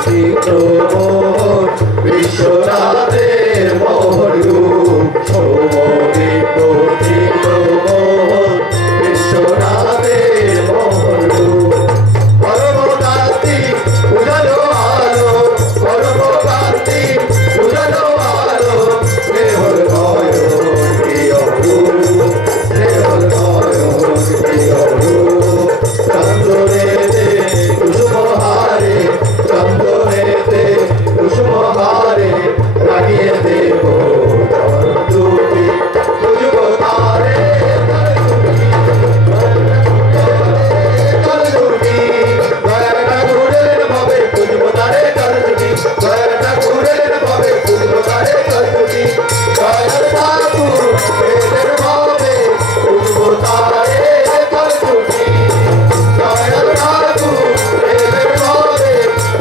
চিত্র বিশ্বনাথের মোহন রূপ সমদীপ্ত চিত্র বিশ্বনাথের মোহন রূপ পরমকান্তি উজালো আলো পরমকান্তি উজালো আলো স্নেহল নয়ন প্রিয় রূপ স্নেহল নয়ন প্রিয় রূপ চন্দনেতে কুসুমহারে চন্দনেতে কুসুমহারে লাগিয়ে দেব দুটি তুজব তারে কলজুটি দয়াটা ঘুরের ভাবে তুজব তারে কলজুটি দয়াটা ঘুরের ভাবে তুজব তারে কলজুটি দয়ার ঠাকুর এদের ভাবে তুজব তারে কলজুটি দয়ার ঠাকুর এদের ভাবে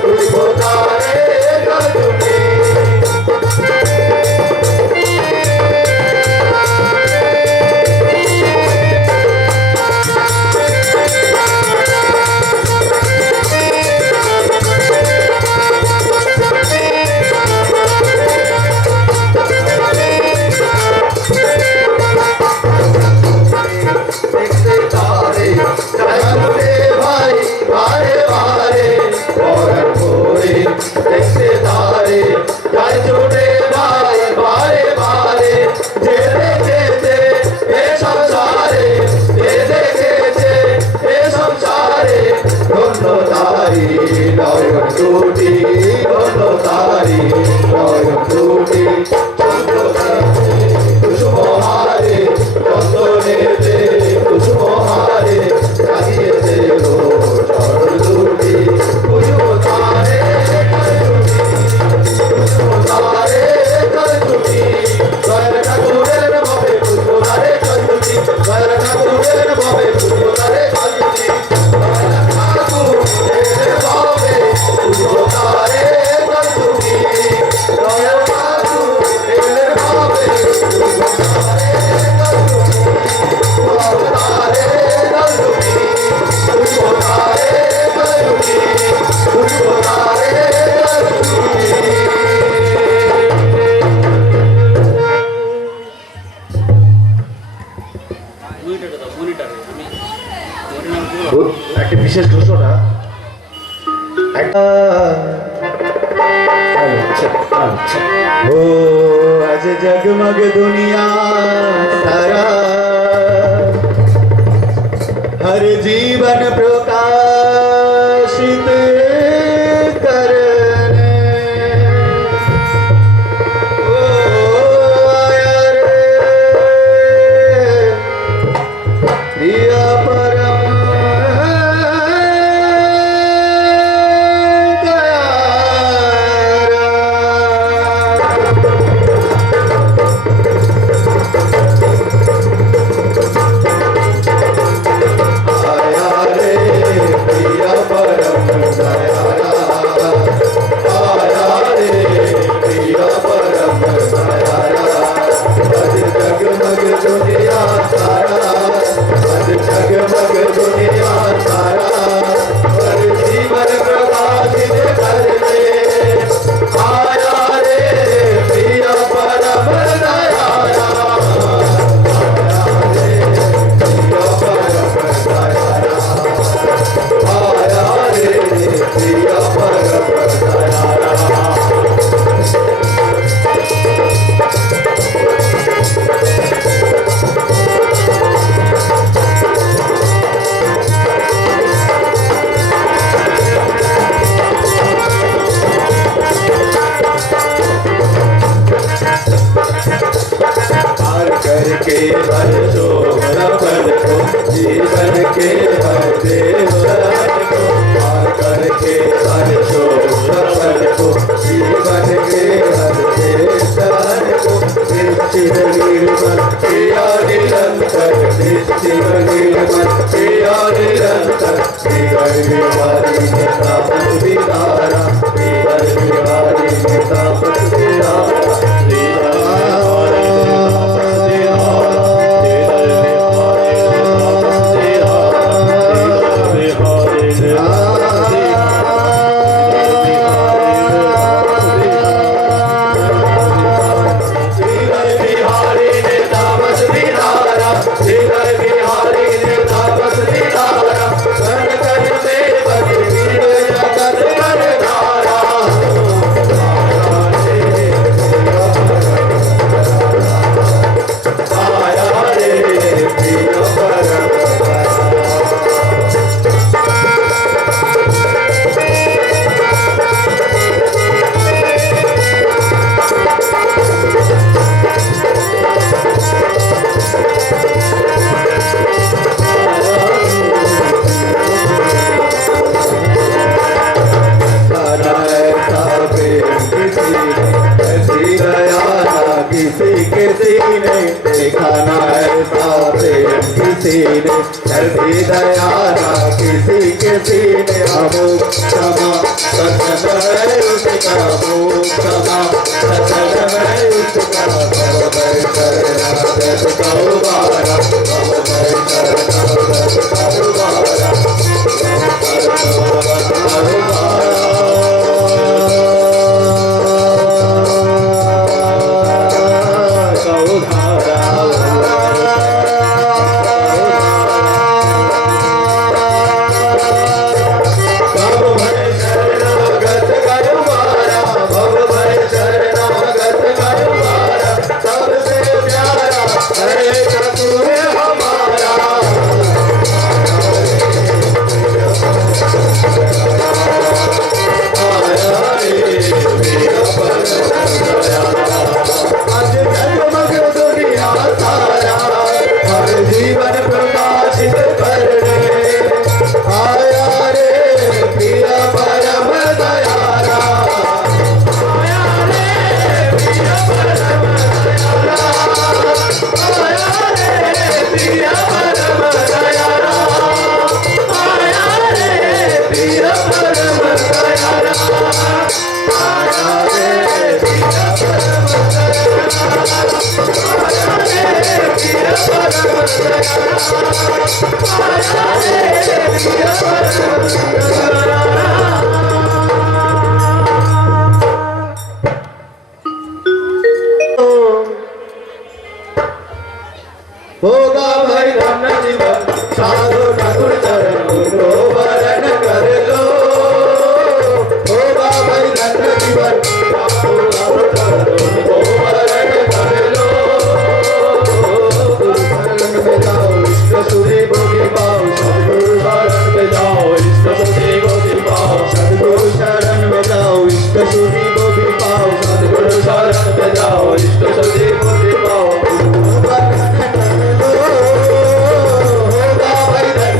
তুজব তারে কলজুটি দেখতে তারে জানতে ভাই বারে বারে পরার ভোরে দেখতে তারে যাই চোটে ভাই বারে বারে যে দেখেছে এ সংসারে যে দেখেছে এ সংসারে ধন্য তারি নয়ন দুটি ধন্য তারি নয়ন দুটি কুসুমহারে চন্দনেতে কুসুমহারে লাগিয়ে দেব চরণ দুটি কুসুম তারে তারে কলজুটি দয়ার ঠাকুরের ভাবে কুসুম তারে কলজুটি দয়ার ঠাকুরের ভাবে কুসুম তারে কলজুটি দয়ার ঠাকুরের ভাবে কুসুম তারে কলজুটি দয়ার ঠাকুরের ভাবে কুসুম তারে একটা বিশেষ ঘোষণা ও আজ জগমগ দুনিয়া সারা हर जीवन प्रकाशित करने ओ आया रे प्रिय परम के बरसो रबन को जीवन के हर देवरान को पार करके बरसो रबन को जीवन के हर देवरान को निश्चित निर्मल किया निरंतर निश्चित निर्मल किया निरंतर केवल बिहारी ने तापत बिहारा केवल बिहारी ने तापत बिहारा किसी के सीने देखा ना ऐसा प्रेम किसी ने कर दी दया ना किसी के सीने अमुक क्षमा सचन है उसका अमुक क्षमा सचन है उसका भव शरणागत कौबारा भव शरणागत कौबारा जीवन प्रकाशित करने आया रे प्रिय परम दयाला आया रे प्रिय परम दयाला आया रे प्रिय परम दयाला आया रे प्रिय परम दयाला आया रे प्रिय परम होगा भाई धन जीवन साधु ठाकुर चरणों को वरण कर लो होगा भाई धन जीवन साधु ठाकुर चरणों को वरण कर लो गुरु शरण में जाओ इष्ट सुधी बोधि पाओ सद्गुरु शरण में जाओ इष्ट सुधी बोधि पाओ सद्गुरु शरण में जाओ इष्ट सुधी बोधि पाओ सद्गुरु शरण में जाओ इष्ट सुधी बोधि पाओ होगा भाई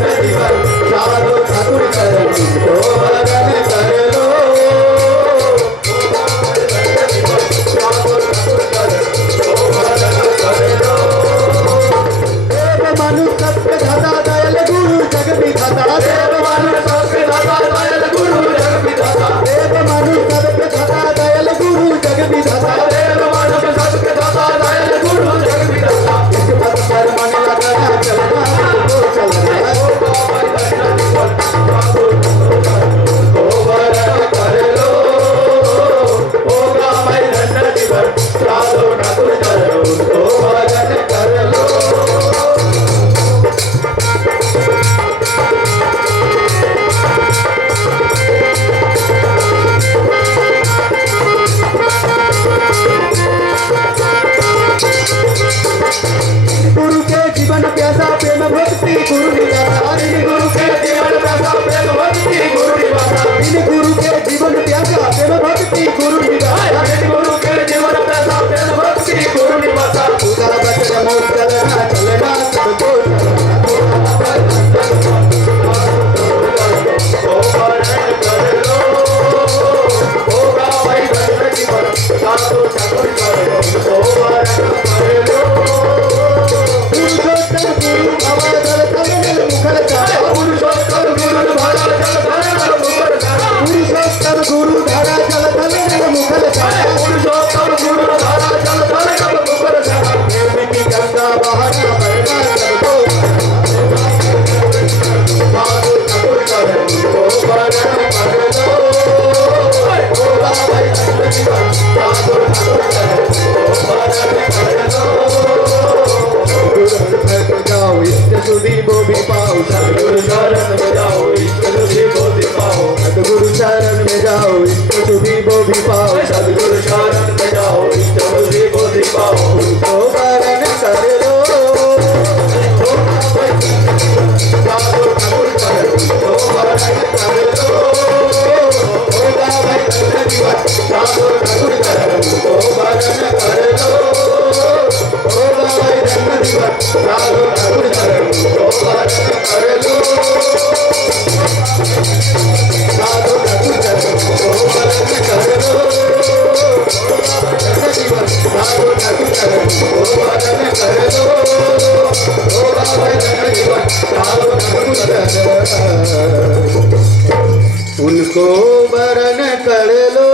उनको वरण कर लो।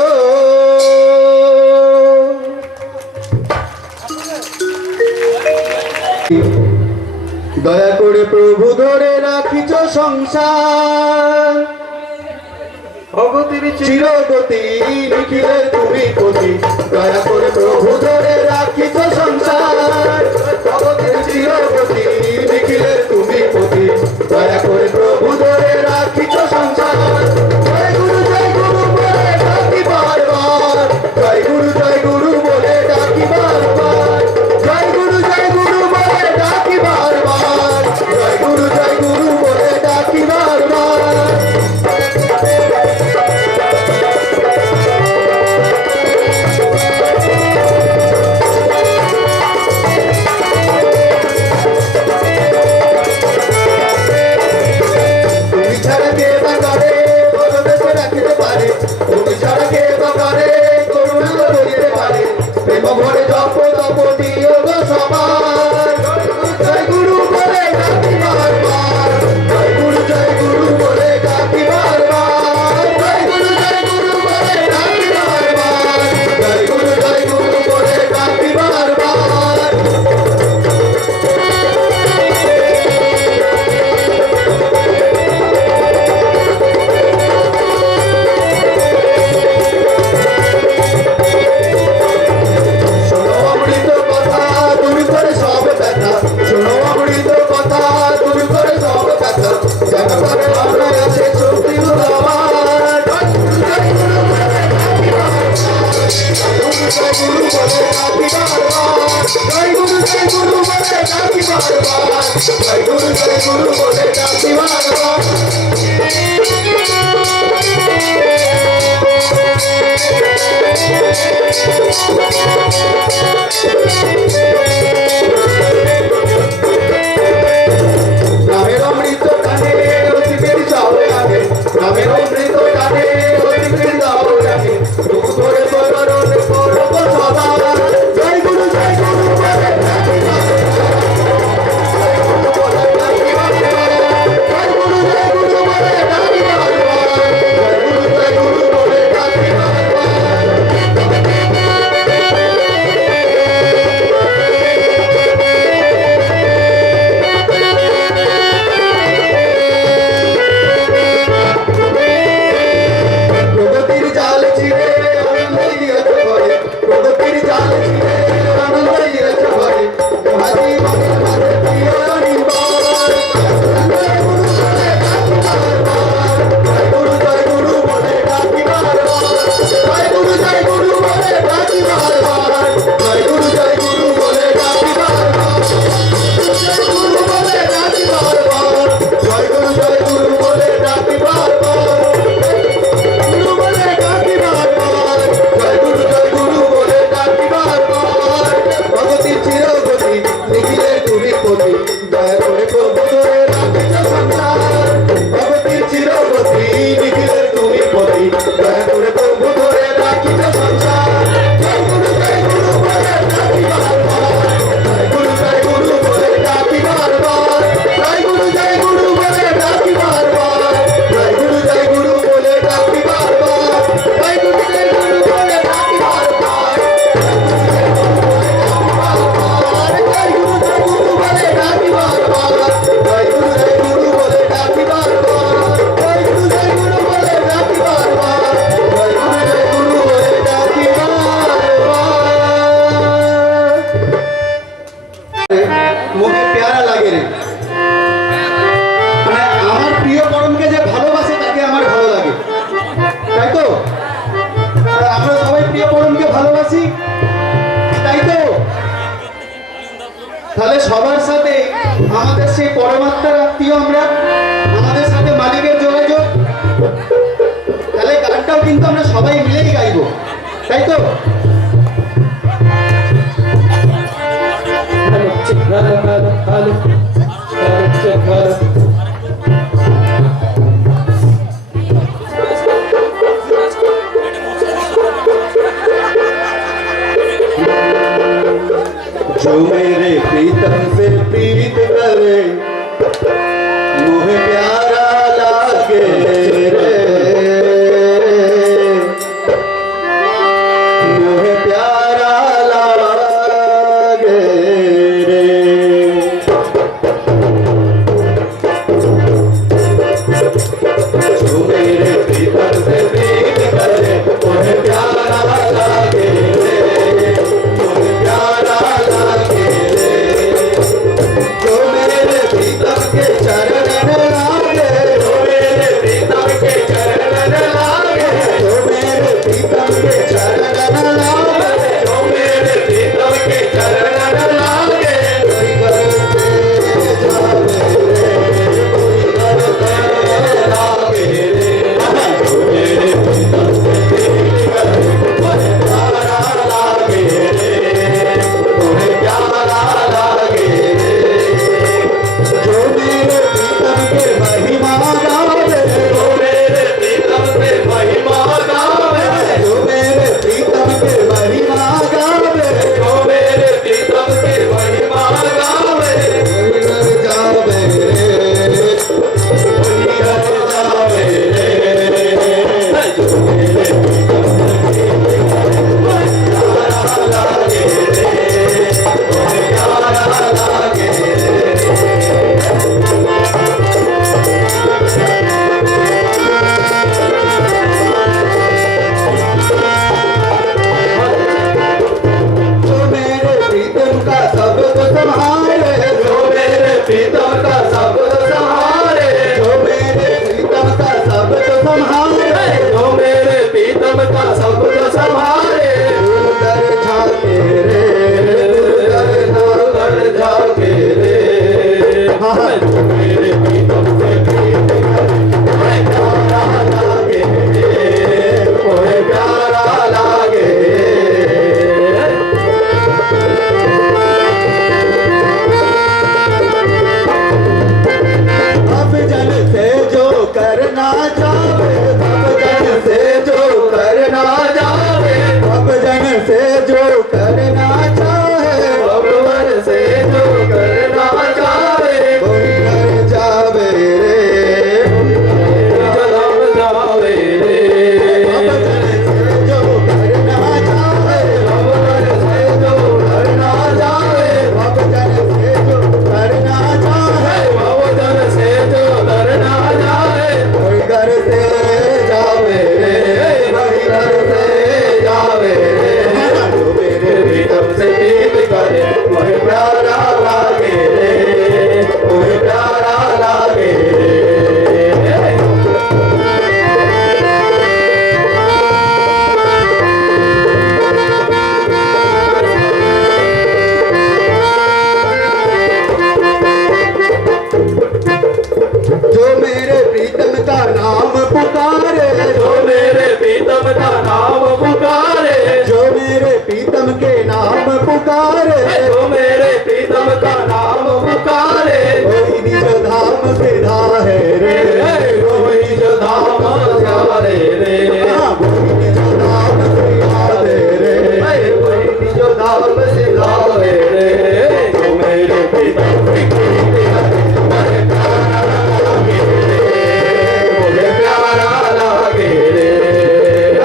दया करे प्रभु धरे राखिच संसार চিরগতি লিখিলে তুমি পতি দয়া করে প্রভু ধরে রাখিছ সংসার চিরগতি লিখিলে তুমি পতি দয়া করে প্রভু ধরে রাখিছ সংসার জয় গুরু বলে ডাকি বারবার জয় গুরু বলে ডাকি বারবার জয় গুরু বলে ডাকি বারবার জয় গুরু বলে ডাকি বারবার। ভরে জপ তপ দিও গো সবার জয় গুরু বলে ডাকি বারবার জয় গুরু বলে ডাকি বারবার জয় গুরু বলে ডাকি বারবার জয় গুরু বলে ডাকি বারবার। মুখে পেয়ারা লাগে রে মানে আমার প্রিয় পরমকে যে ভালোবাসে তাকে আমার ভালো লাগে তাই তো আমরা সবাই প্রিয় পরমকে ভালোবাসি তাই তো তাহলে সবার সাথে আমাদের সেই পরমাত্মার আত্মীয় আমরা আমাদের সাথে মালিকের যোগাযোগ তাহলে গানটাও কিন্তু আমরা সবাই মিলেই গাইবো তাই তো जो मेरे प्रीतम से प्रीत करे मुझे प्यारा लागे रे, मुझे प्यारा लागे रे। जो मेरे प्रीतम से प्रीत करे मुझे प्यारा लागे रे, मुझे प्यारा लागे रे। जो मेरे प्रीतम के चरण लागे, जो मेरे प्रीतम के चरण लागे, जो मेरे प्रीतम के चरण लागे, जो मेरे प्रीतम के चरण लागे, कोई घर से जावे रे, कोई घर से लागे रे। जो मेरे प्रीतम से प्रीत करे मुझे प्यारा लागे रे, मुझे प्यारा लागे रे। जो मेरे प्रीतम के महिमा गावे, जो मेरे प्रीतम के महिमा गावे, जो मेरे प्रीतम के महिमा गावे, जो मेरे प्रीतम के महिमा गावे, कोई घर जावे रे, कोई घर जावे रे। जो मेरे प्रीतम से प्रीत करे मुझे प्यारा लागे रे, मुझे प्यारा लागे रे। जो मेरे प्रीतम का सब तो संभाले, जो मेरे प्रीतम का सब तो संभाले, जो मेरे प्रीतम का सब तो संभाले, जो मेरे प्रीतम का सब तो संभाले। उधर झाके रे, उधर झाके रे। हाँ, जो मेरे प्रीतम से प्रीत करे मुझे प्यारा लागे रे, मुझे प्यारा लागे रे। अब जन से जो करना चाहे, अब जन से जो करना चाहे, अब जन से जो करना चाहे, भगवान से जो करना चाहे, कोई घर जावे रे, जन्म जावे रे। अब जन से जो करना चाहे, भगवान से जो करना चाहे, भगवान से जो करना चाहे, भगवान से जो करना चाहे, कोई घर से जावे रे, कोई घर से जावे रे। जो मेरे प्रीतम से प्रीत करे मुझे प्यारा लागे रे, मुझे प्यारा लागे रे। जो मेरे प्रीतम का नाम पुकारे, जो मेरे प्रीतम का नाम पुकारे, जो मेरे प्रीतम के नाम पुकारे, जो मेरे प्रीतम का नाम पुकारे, वही निज धाम विधा है रे, वही निज धाम जारे रे। वही निज धाम सिधारे रे, वही निज धाम सिधारे रे। जो मेरे प्रीतम की प्रीति करे मुझे प्यारा लागे रे, मुझे प्यारा लागे रे।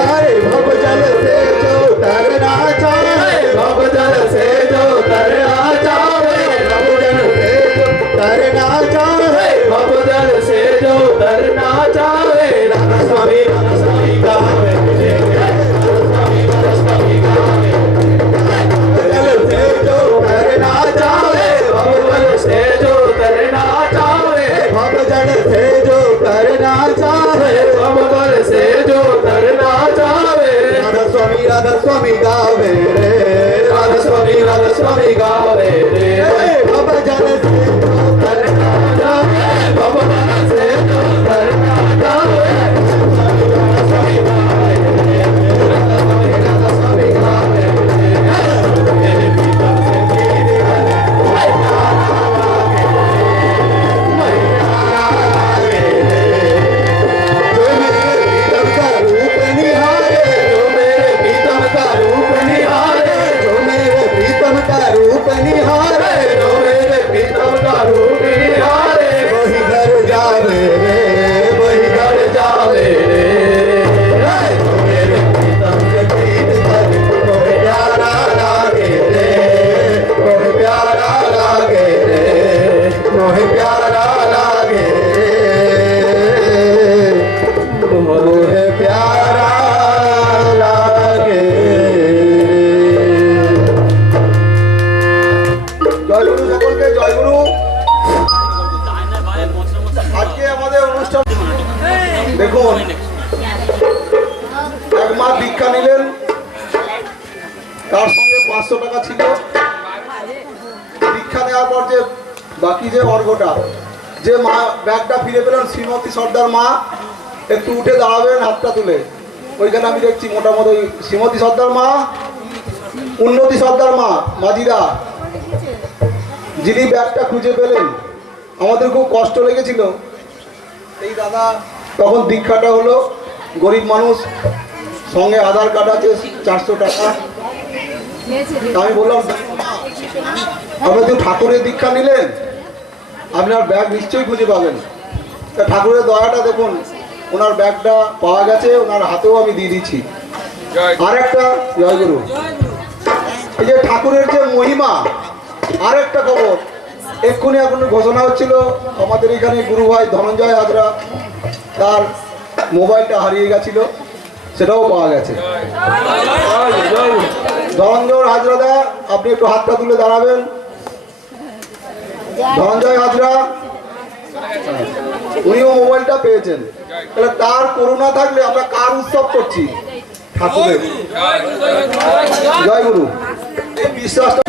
अरे भव जल से जो तरना चाहे, भव जल से जो तरना चाहे, भव जल से जो तरना चाहे, भव जल से जो तरना चाहे। राधा स्वामी गावे मुझे, राधा स्वामी गावे। जल से जो तरना चाहे, भव जल से जो तरना चाहे, भव जल से जो तरना चाहे, भव जल से जो तरना चाहे। राधा स्वामी गावे रे, राधा स्वामी गावे रे। भव जल से जो तरना चाहे, भव जल से जो तरना चाहे, राधा स्वामी गावे रे, राधा स्वामी गावे रे। मेरे प्रीतम से प्रीत करे मुझे प्यारा लागे रे, मुझे प्यारा लागे रे। जो मेरे प्रीतम का रूप निहारे, जो मेरे प्रीतम का रूप निहारे, जो मेरे प्रीतम का रूप रूप निहारे मेरे प्रीतम का रूप निहारे वही घर जावे रे वही घर जावे रे मेरे प्रीतम के प्रीत भर मोहे प्यारा लागे रे मोहे प्यारा लागे रे मोहे प्यारा लागे रे मोहे प्यारा लागे জয়গুরু সকলকে জয়গুরু। আজকে আমাদের অনুষ্ঠান দেখুন, এক মা দীক্ষা নিলেন, তার সঙ্গে 500 টাকা ছিল। দীক্ষা নেওয়ার পর যে বাকি যে অর্ঘটা, যে মা ব্যাগটা ফিরে পেলেন, শ্রীমতী সর্দার মা একটু উঠে দাঁড়াবেন হাতটা তুলে। ওইখানে আমি দেখছি মোটামুটি শ্রীমতী সর্দার মা, উন্নতি সর্দার মা, মাঝিরা যিনি ব্যাগটা খুঁজে পেলেন, আমাদের খুব কষ্ট লেগেছিল। এই দাদা তখন দীক্ষাটা হলো, গরিব মানুষ, সঙ্গে আধার কার্ড আছে, 400 টাকা। আমি বললাম আপনি তো ঠাকুরের দীক্ষা নিলেন, আপনার ব্যাগ নিশ্চয়ই খুঁজে পাবেন। তা ঠাকুরের দয়াটা দেখুন, ওনার ব্যাগটা পাওয়া গেছে, ওনার হাতেও আমি দিয়ে দিচ্ছি। আর একটা জয়গুরু, এই যে ঠাকুরের যে মহিমা, আর একটা খবর এক্ষুনি এখন ঘোষণা হচ্ছিল, আমাদের এখানে গুরু ভাই ধনঞ্জয় হাজরা, তার মোবাইলটা হারিয়ে গেছিল, সেটাও পাওয়া গেছে। ধনঞ্জয় হাজরাদা, আপনি একটু হাতটা তুলে দাঁড়াবেন। ধনঞ্জয় হাজরা, উনিও মোবাইলটা পেয়েছেন। তাহলে তার করুণা থাকলে আমরা কার উৎসব করছি? ঠাকুরের। জয় গুরু। এই বিশ্বাসটা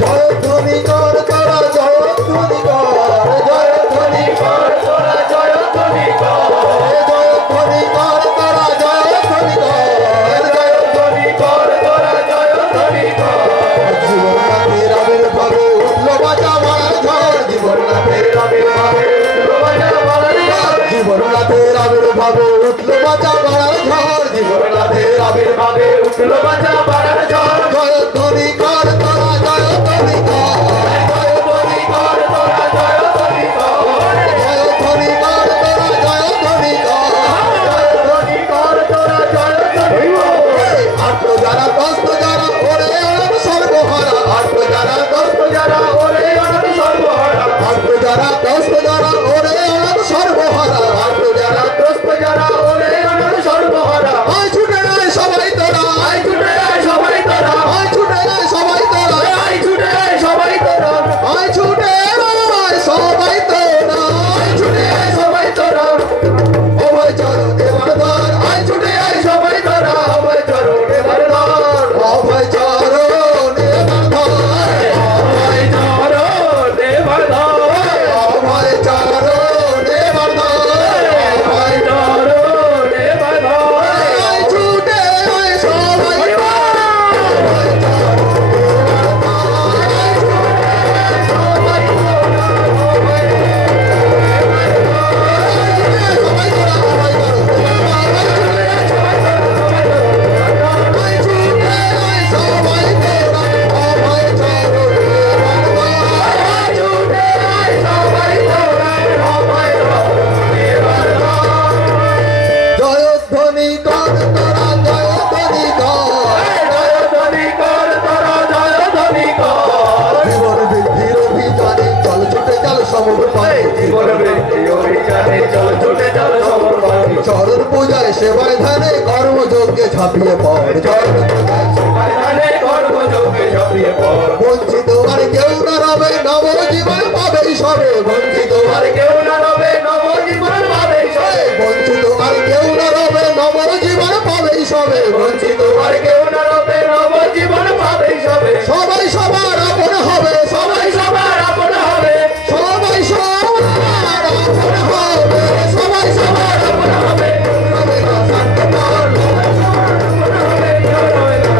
জয়ধ্বনি কর তোরা, জয়ধ্বনি কর, জয়ধ্বনি কর তোরা, জয়ধ্বনি কর, জয়ধ্বনি কর তোরা, জয়ধ্বনি কর, জয়ধ্বনি কর তোরা, জয়ধ্বনি কর। জীবন নাথের আবির্ভাবে উঠলো বাজা মারার ঝড়, জীবন নাথের আবির্ভাবে উঠলো বাজা মারার ঝড়, জীবন নাথের আবির্ভাবে উঠলো বাজা মারার ঝড়, জীবন নাথের আবির্ভাবে উঠলো বাজা মারার ঝড়। জয়ধ্বনি কর তোরা, জয়ধ্বনি কর, জয়ধ্বনি কর তোরা, জয়ধ্বনি কর, জয়ধ্বনি কর তোরা, জয়ধ্বনি কর, জয়ধ্বনি কর তোরা, জয়ধ্বনি কর। আর্ত যারা কষ্ট যারা ওরে অনাথ সর্বহারা, আর্ত যারা কষ্ট যারা ওরে অনাথ সর্বহারা, আর্ত যারা কষ্ট যারা ওরে অনাথ সর্বহারা, আর্ত যারা কষ্ট যারা ওরে অনাথ সর্বহারা। আয় ছুটে আয় সবাই তোরা, আয় ছুটে আয় সবাই তোরা, আয় ছুটে আয় সবাই তোরা, আয় ছুটে আয় সবাই তোরা, আয় ছুটে আয় সবাই তোরা, আয় ছুটে আয় সবাই তোরা। অভয় চরণ দেবার দ্বার, আয় ছুটে আয় সবাই তোরা, অভয় চরণ দেবার দ্বার, অভয় চরণ দেবার দ্বার, অভয় চরণ দেবার দ্বার, অভয় চরণ দেবার দ্বার, অভয় চরণ দেবার দ্বার। আয় ছুটে আয় সবাই তোরা, অভয় চরণ দেবার দ্বার, আয় ছুটে আয় সবাই তোরা, সবাই জয়ধ্বনি কর তোরা, জয়ধ্বনি কর, জয়ধ্বনি কর তোরা, জয়ধ্বনি কর। জীবন বৃদ্ধির অভিযানে চল ছুটে চল সমর পানে, জীবন বৃদ্ধির অভিযানে চল ছুটে চল সমর পানে। চরণ পূজায় সেবায় ধানে কর্মযজ্ঞে ঝাঁপিয়ে পড়, চরণ পূজায় সেবায় ধানে কর্মযজ্ঞে ঝাঁপিয়ে পড়। বঞ্চিত আর কেউ না রবে, নবজীবন পাবেই সবে, বঞ্চিত আর কেউ না রবে, নবজীবন পাবেই সবে, বঞ্চিত আর কেউ না রবে, নবজীবন পাবেই সবে, বঞ্চিত আর কেউ না রবে, নবজীবন পাবেই সবে। সবাই সবার আপন হবে, সবাই সবার আপন হবে, সবাই সবার আপন হবে, সবাই সবার আপন হবে। রবে না স্বার্থপর, রবে না স্বার্থপর, রবে না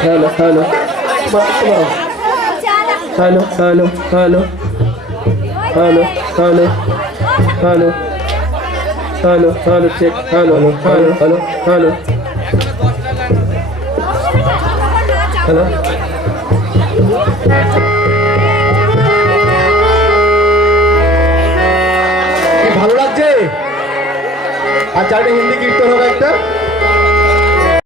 hello hello hello hello hello hello hello hello hello hello check hello hello hello hello hello ভালো লাগছে আর চারটে হিন্দি কীর্তন হবে একটা